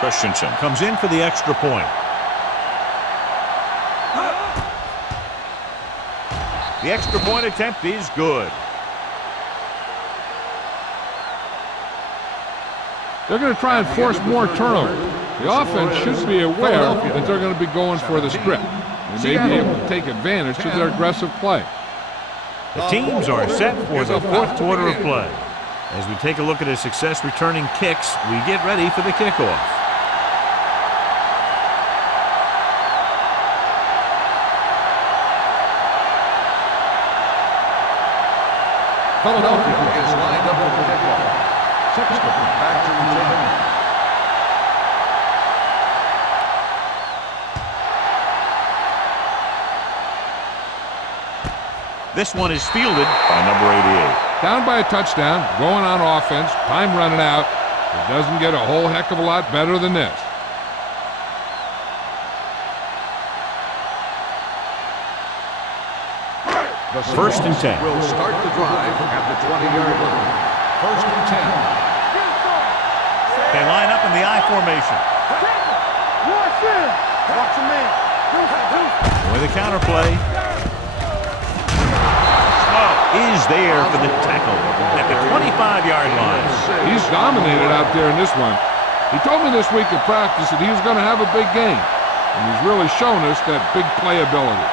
Christensen comes in for the extra point. The extra point attempt is good. They're going to try and force more turnovers. The offense should be aware that they're going to be going for the script. They may be able to take advantage of their aggressive play. The teams are set for the fourth quarter of play. As we take a look at his success returning kicks, we get ready for the kickoff. Philadelphia is lined up for the kickoff. Sexton back to return. This one is fielded by number 88. Down by a touchdown, going on offense, time running out. It doesn't get a whole heck of a lot better than this. First and 10. Will start the drive at the 20-yard line. First and 10. They line up in the I formation. Watch him. Watch him in. With a counter play. Is there for the tackle at the 25-yard line. He's dominated out there in this one. He told me this week at practice that he was going to have a big game, and he's really shown us that big playability.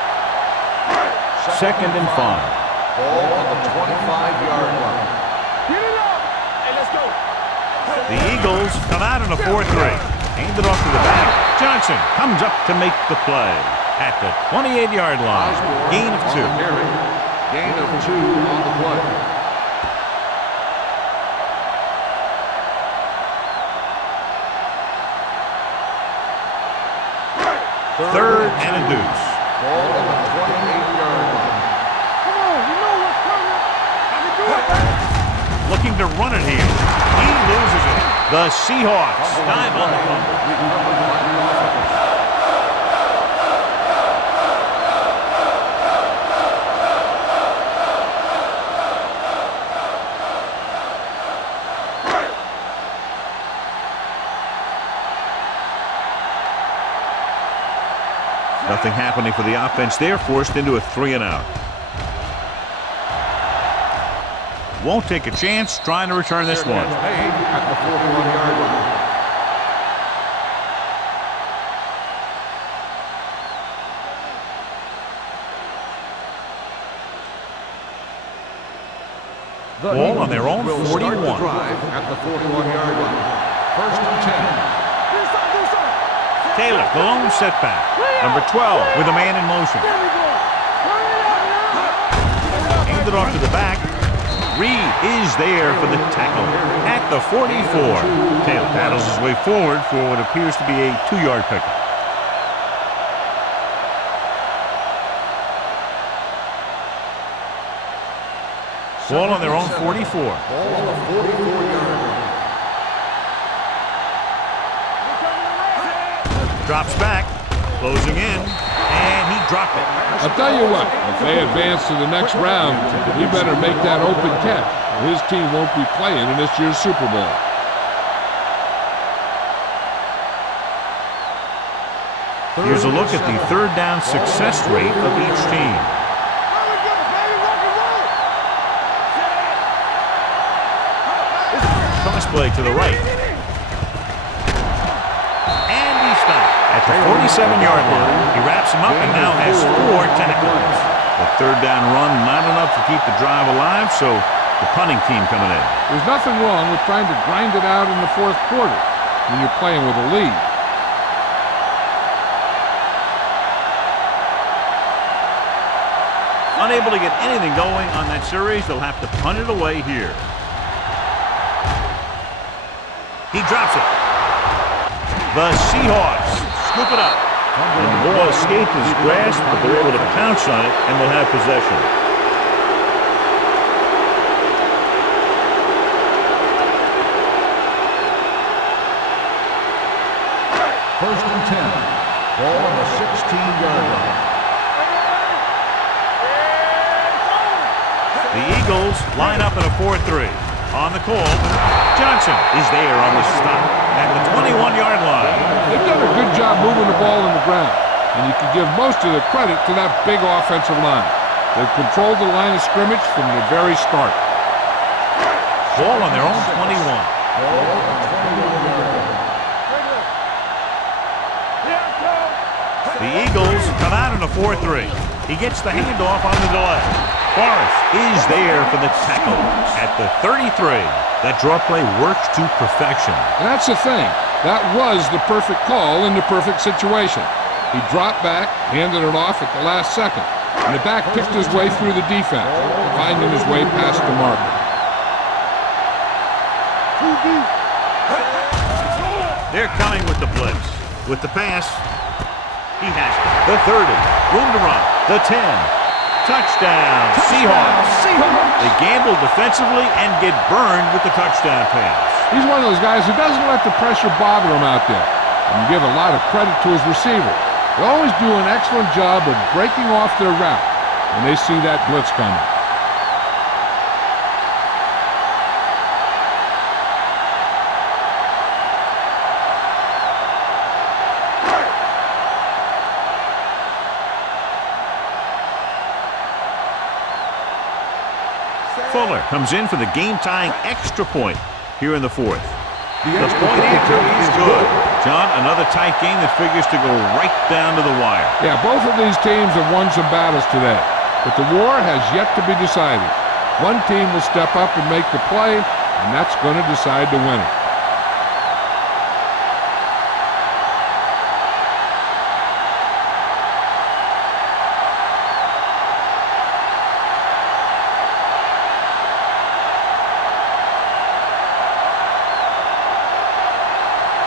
Second and 5. Ball on the 25-yard line. Get it up. Hey, let's go. The Eagles come out in a 4-3. Hand it off to the back. Johnson comes up to make the play at the 28-yard line. Gain of 2. Gain of 2 on the play. Third and a deuce. Ball on the 28-yard line. Come on, you know what's coming. I can do it. Looking to run it here. He loses it. The Seahawks dive on the fumble. Nothing happening for the offense. They're forced into a 3-and-out. Won't take a chance trying to return this one. At the 41-yard line. Ball on their own Will 41. start the drive at the 41-yard line. First and 10. Taylor, the lone setback. Number 12 with a man in motion. Hand it off to the back. Reed is there for the tackle at the 44. Taylor battles his way forward for what appears to be a 2-yard pickup. Ball on their own 44. Ball on the 44-yard line. Drops back, closing in, and he dropped it. I'll tell you what, if they advance to the next round, he better make that open catch. His team won't be playing in this year's Super Bowl. Here's a look at the third down success rate of each team. Cross play to the right. At the 47-yard line, he wraps him up and now has 4 tackles. The third down run not enough to keep the drive alive, so the punting team coming in. There's nothing wrong with trying to grind it out in the fourth quarter when you're playing with a lead. Unable to get anything going on that series, they'll have to punt it away here. He drops it. The Seahawks scoop it up. And the ball escaped his grasp, but they're able to pounce on it, and they'll have possession. First and 10. Ball on the 16-yard line. The Eagles line up in a 4-3. On the call, Johnson is there on the stop at the 21-yard line. They've done a good job moving the ball in the ground, and you can give most of the credit to that big offensive line. They've controlled the line of scrimmage from the very start. Ball on their own 21. The Eagles come out in a 4-3. He gets the handoff on the delay. Forrest is there for the tackle at the 33. That draw play works to perfection. And that's the thing. That was the perfect call in the perfect situation. He dropped back, handed it off at the last second, and the back picked his way through the defense, finding his way past the marker. They're coming with the blitz. With the pass, he has it. The 30. Room to run. The 10. Touchdown. Seahawks. They gamble defensively and get burned with the touchdown pass. He's one of those guys who doesn't let the pressure bother him out there, and give a lot of credit to his receiver. They always do an excellent job of breaking off their route when they see that blitz coming. Fuller comes in for the game-tying extra point here in the fourth. The point after is good. John, another tight game that figures to go right down to the wire. Yeah, both of these teams have won some battles today, but the war has yet to be decided. One team will step up and make the play, and that's going to decide the winner.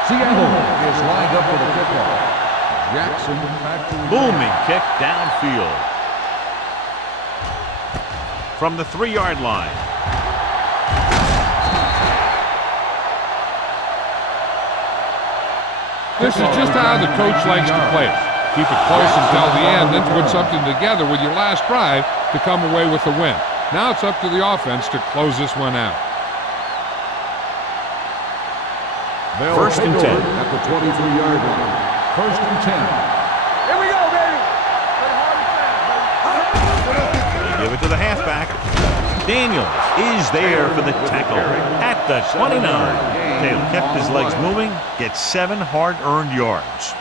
Seattle is lined up for the kickoff. Jackson back to the Booming kick downfield. From the 3-yard line. This is just how the coach likes to play it. Keep it close until the end, then put something together with your last drive to come away with a win. Now it's up to the offense to close this one out. First and 10. At the 23-yard line. First and 10. Here we go, baby. Play hard and fast, baby. They give it to the halfback. Daniels is there for the tackle at the 29. Taylor kept his legs moving, gets 7 hard-earned yards.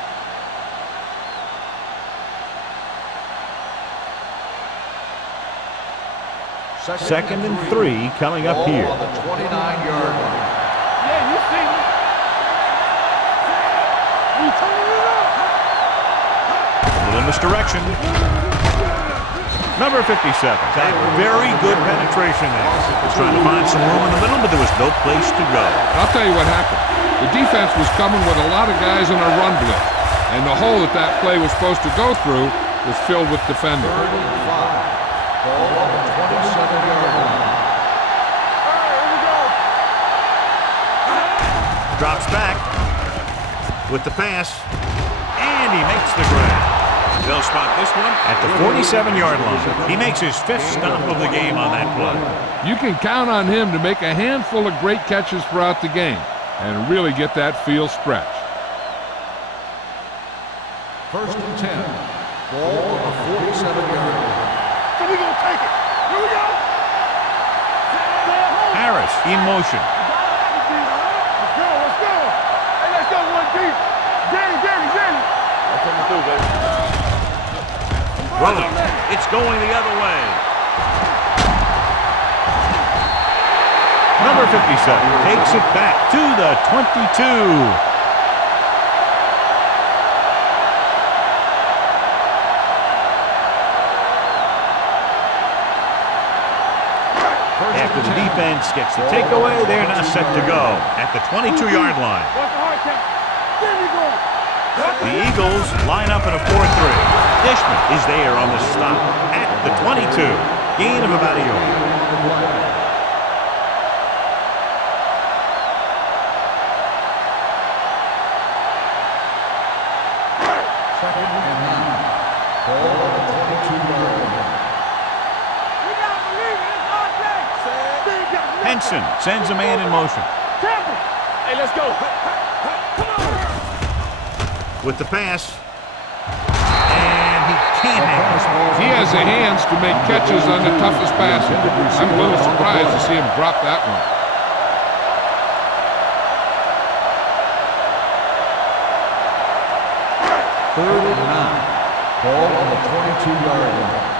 Second and 3 coming up here. On the 29-yard line. Yeah, you see me. We turning it up. A little misdirection. Number 57. Got very good penetration there. Trying to find some room in the middle, but there was no place to go. I'll tell you what happened. The defense was coming with a lot of guys in a run blitz, and the hole that play was supposed to go through was filled with defenders. 3rd and 5. Ball on the 27-yard line. All right, here we go. Drops back with the pass, and he makes the grab. They'll spot this one at the 47-yard line. He makes his 5th stop of the game on that play. You can count on him to make a handful of great catches throughout the game and really get that field stretch. First and 10. Ball on the 47-yard line. So we gonna take it. Here we go. Harris in motion. Let's go, let's go. Hey, let's go, 1 deep. Danny. I'm coming through, baby. Rolling. It's going the other way. Number 57 takes it back to the 22. After the defense gets the takeaway, they're now set to go at the 22-yard line. What's the hard count? There we go. The Eagles line up in a 4-3. Dishman is there on the stop at the 22. Gain of about a yard. Second and 9. Ball on the 22-yard line. We gotta believe it. It's our day. Henson sends a man in motion. Hey, let's go. With the pass. And he can't handle it. He has the hands to make catches on the toughest passes. I'm a little surprised to see him drop that one. Third and 9. Ball on the 22-yard line.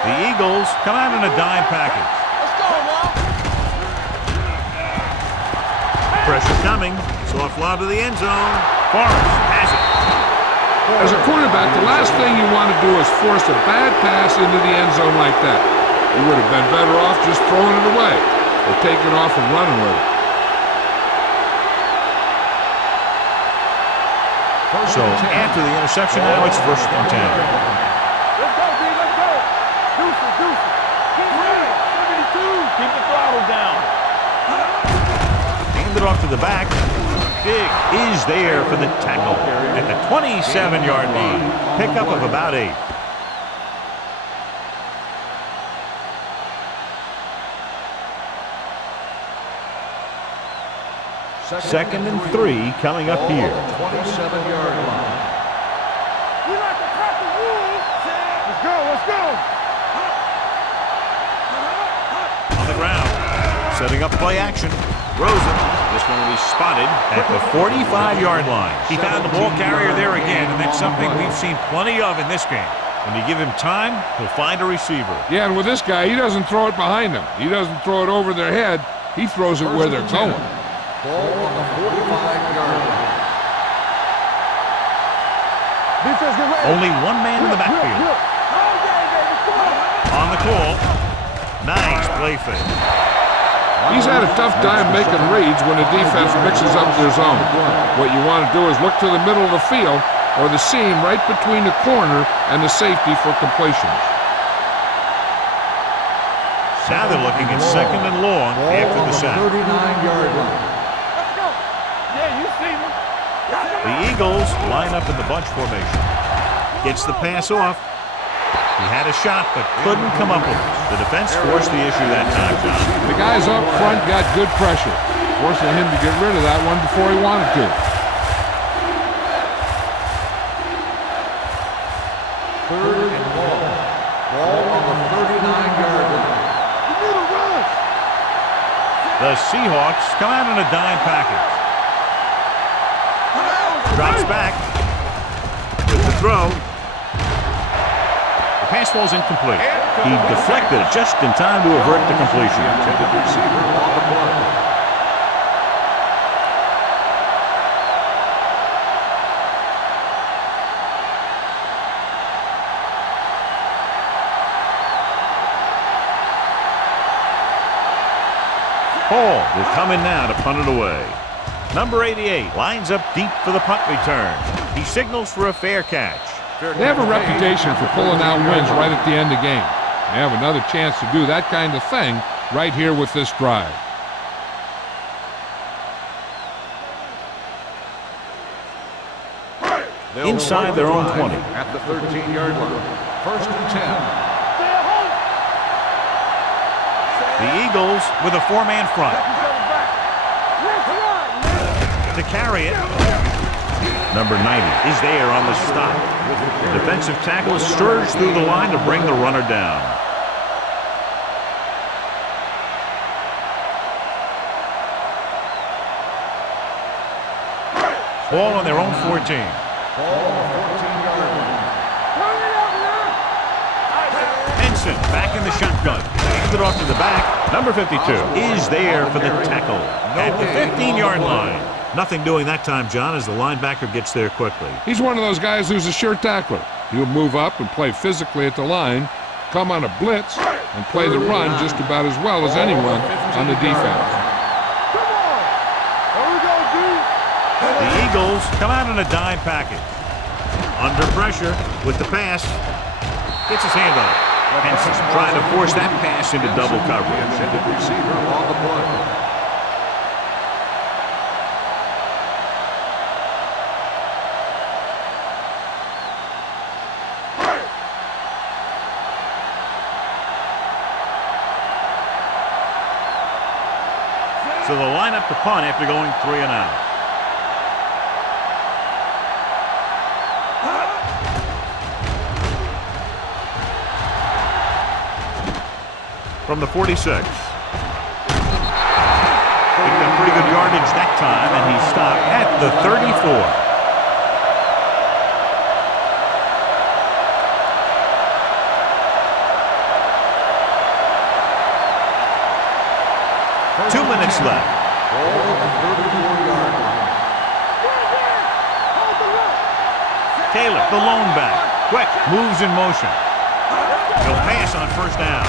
The Eagles come out in a dime package. Let's go, Mom. Pressure coming. Soft lob to the end zone. Forrest has it. As a quarterback, the last thing you want to do is force a bad pass into the end zone like that. You would have been better off just throwing it away or taking off and running with it. So after the interception, now it's 1st and 10. Let's go, B, let's go. Deuces. Keep running. 72. Keep the throttle down. Hand it off to the back. Big is there for the tackle at the 27-yard line. Pickup of about 8. Second and 3 coming up here. 27-yard line. We like to crack the rules. Let's go. On the ground. Setting up play action. Rosen. This one will be spotted at the 45-yard line. He found the ball carrier there again, and that's something we've seen plenty of in this game. When you give him time, he'll find a receiver. Yeah, and with this guy, he doesn't throw it behind them. He doesn't throw it over their head. He throws it where they're going. Ball on the 45-yard line. Defense get ready. Only one man in the backfield. On the call. Nice play fake. He's had a tough time making reads when the defense mixes up their zone. What you want to do is look to the middle of the field or the seam right between the corner and the safety for completions. Now they're looking at 2nd and long after the sack. 39-yard line. Let's go. Yeah, you see me. The Eagles line up in the bunch formation. Gets the pass off. He had a shot, but couldn't come up with it. The defense forced the issue that time, John. The guys up front got good pressure, forcing him to get rid of that one before he wanted to. Third and long. Ball on the 39-yard line. You need a rush. The Seahawks come out in a dime package. Drops back. With the throw. The pass falls incomplete. He deflected it just in time to avert the completion. Intended receiver on the play. Hall will come in now to punt it away. Number 88 lines up deep for the punt return. He signals for a fair catch. They have a reputation for pulling out wins right at the end of game. They have another chance to do that kind of thing right here with this drive. Inside their own 20. At the 13-yard line. 1st and 10. The Eagles with a 4-man front. To carry it. Number 90 is there on the stop. The defensive tackle surged through the line to bring the runner down. Ball on their own 14. Ball on the 14-yard line. Henson back in the shotgun. Hands it off to the back. Number 52 is there for the tackle at the 15-yard line. Nothing doing that time, John, as the linebacker gets there quickly. He's one of those guys who's a sure tackler. He'll move up and play physically at the line, come on a blitz, and play the run just about as well as anyone on the defense. Come on. There we go, dude. The Eagles come out in a dime package. Under pressure with the pass. Gets his hand on it. Henson's trying to force that pass into double coverage. Intended receiver on the play. So they'll line up to punt after going 3 and out. From the 46. Picked up pretty good yardage that time, and he stopped at the 34. Two minutes left. Taylor, the lone back. Quick, moves in motion. He'll pass on first down.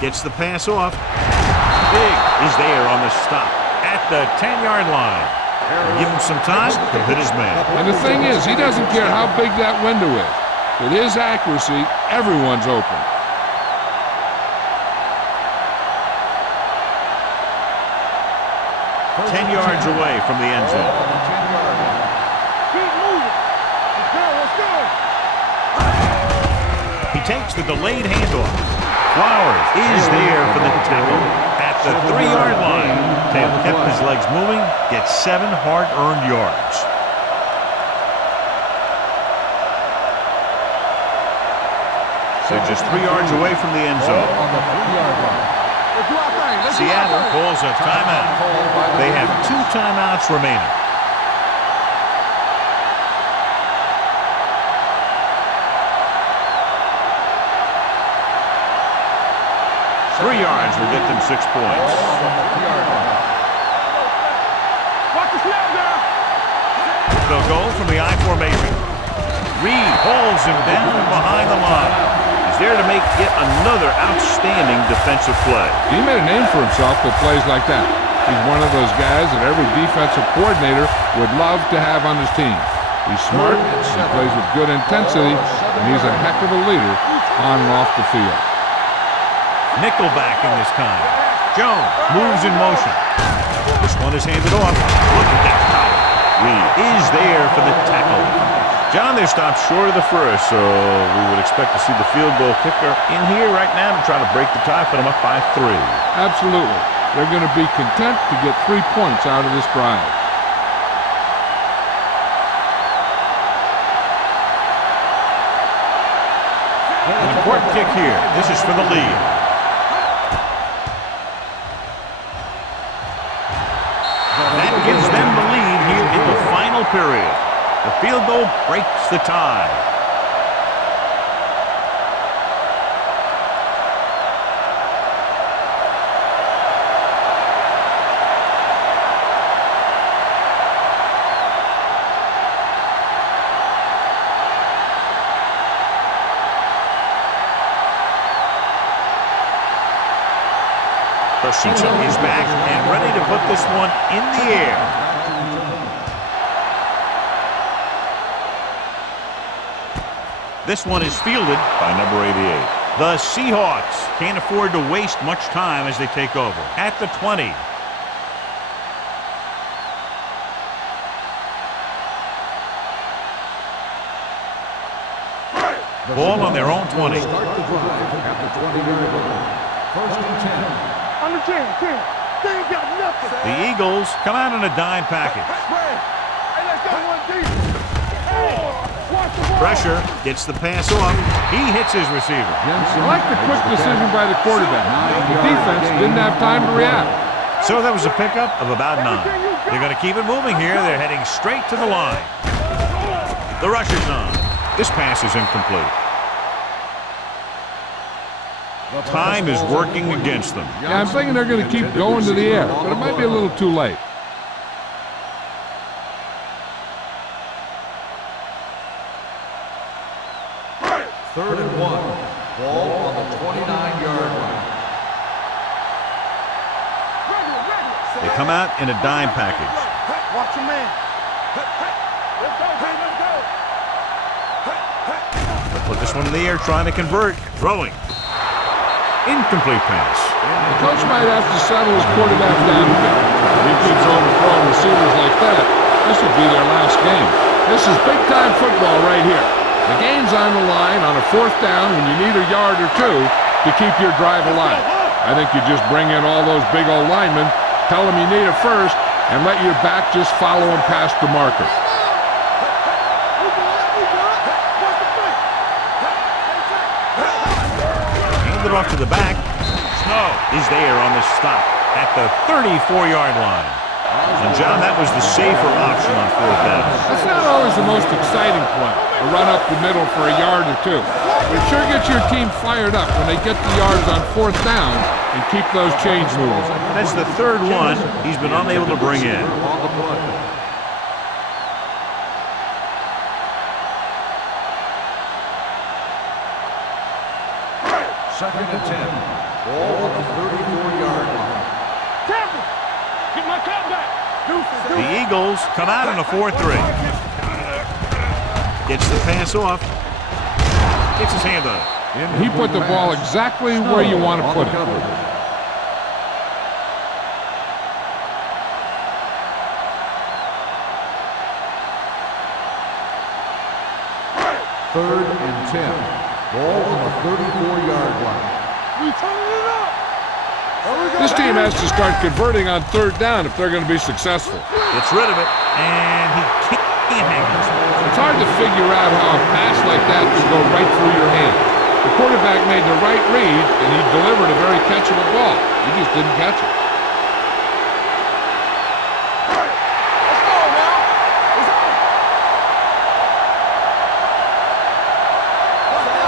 Gets the pass off. Big is there on the stop at the 10-yard line. Give him some time, he'll hit his man. And the thing is, he doesn't care how big that window is. With his accuracy, everyone's open. First 10 yards away from the end zone. Keep moving. Let's go, let's go. He takes the delayed handoff. Flowers is there for the tackle at the 3-yard line. Taylor kept his legs moving, gets 7 hard-earned yards. So just 3 yards away from the end zone. Seattle calls a timeout. They have 2 timeouts remaining. Three yards will get them 6 points. Watch the snap now. They'll go from the I formation. Reed hauls him down behind the line. He's there to make yet another outstanding defensive play. He made a name for himself with plays like that. He's one of those guys that every defensive coordinator would love to have on his team. He's smart, he plays with good intensity, and he's a heck of a leader on and off the field. Nickelback in this time. Jones moves in motion. This one is handed off. Look at that power. Reed is there for the tackle. John, they're stopped short of the first, so we would expect to see the field goal kicker in here right now to try to break the tie, put them up by 3. Absolutely. They're going to be content to get 3 points out of this drive. An important kick here. This is for the lead. That gives them the lead here in the final period. The field goal breaks the tie. Christensen is back and ready to put this one in the air. This one is fielded by number 88. The Seahawks can't afford to waste much time as they take over. At the 20. Ball on their own 20. Start the drive at the 20-yard line. First and 10. On the 10. They ain't got nothing. The Eagles come out in a dime package. Hey, let's go one deep. Watch the ball. Pressure gets the pass off. He hits his receiver. I like the quick decision by the quarterback. The defense didn't have time to react. So that was a pickup of about 9. They're going to keep it moving here. They're heading straight to the line. The rush is on. This pass is incomplete. Time is working against them. Yeah, I'm thinking they're going to keep going to the air, but it might be a little too late. Third and 1. Ball on the 29-yard line. They come out in a dime package. Watch your man. Let's go, Jay, let's go. They'll put this one in the air, trying to convert. Throwing. Incomplete pass. The coach might have to settle his quarterback down a bit. If he keeps overthrowing receivers like that, this will be their last game. This is big-time football right here. The game's on the line on a 4th down when you need a yard or 2 to keep your drive alive. I think you just bring in all those big old linemen Tell them you need it first, and let your back just follow him past the marker. Hand it off to the back. Snow is there on the stop at the 34-yard line. And, John, that was the safer option on fourth down. That's not always the most exciting play, a run up the middle for a yard or two. But it sure gets your team fired up when they get the yards on fourth down and keep those chains moving. That's the third one he's been unable to bring in. On the play. Second and 10. Ball on the 34-yard line. Tampa, get my cap back. The Eagles come out in a 4-3. Gets the pass off. Gets his hand on it. He put the ball exactly where you want to put it. Third and 10. Ball on the 34-yard line. We turning it up. This team has to start converting on third down if they're going to be successful. Gets rid of it, and he can't hang it. It's hard to figure out how a pass like that could go right through your hand. The quarterback made the right read, and he delivered a very catchable ball. He just didn't catch it. Let's go now. It's on.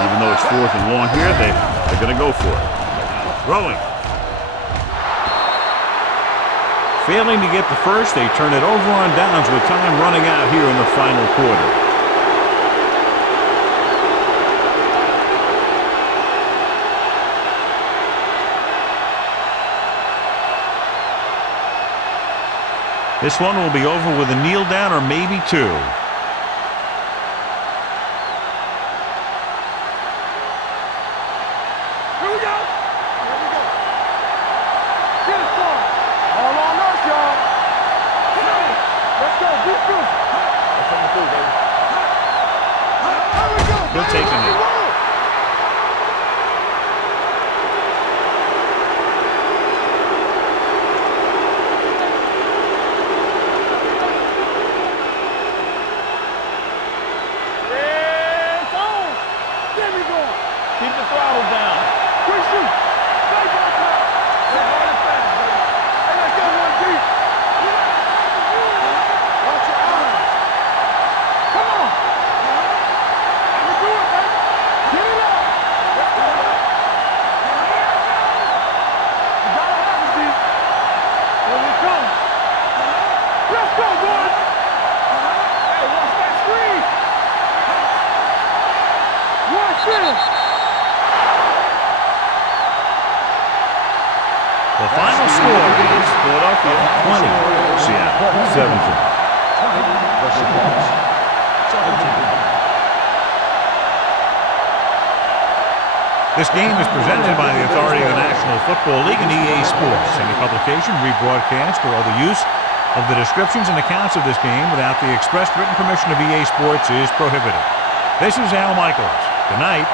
Even though it's 4th and 1 here, they're going to go for it. Throwing. Failing to get the first, they turn it over on downs with time running out here in the final quarter. This one will be over with a kneel down or maybe two. Here we go. Get it started. All on us, y'all. Let's go. Beat through. Let's take it through, baby. There we go. He'll take a knee. Keep the throttle down. Quick shoot. Stay back now. Stay hard and fast, baby. Hey, let's get one deep. Watch your eyes. Come on. I can do it, baby. Get it up. Let's go, man. You gotta have it, D. Here we come. Let's go, boys. Hey, watch that screen. Watch this. The final score is Philadelphia 20, Seattle 17. This game is presented by the authority of the National Football League and EA Sports. Any publication, rebroadcast, or other use of the descriptions and accounts of this game without the express written permission of EA Sports is prohibited. This is Al Michaels. Good night.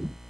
it.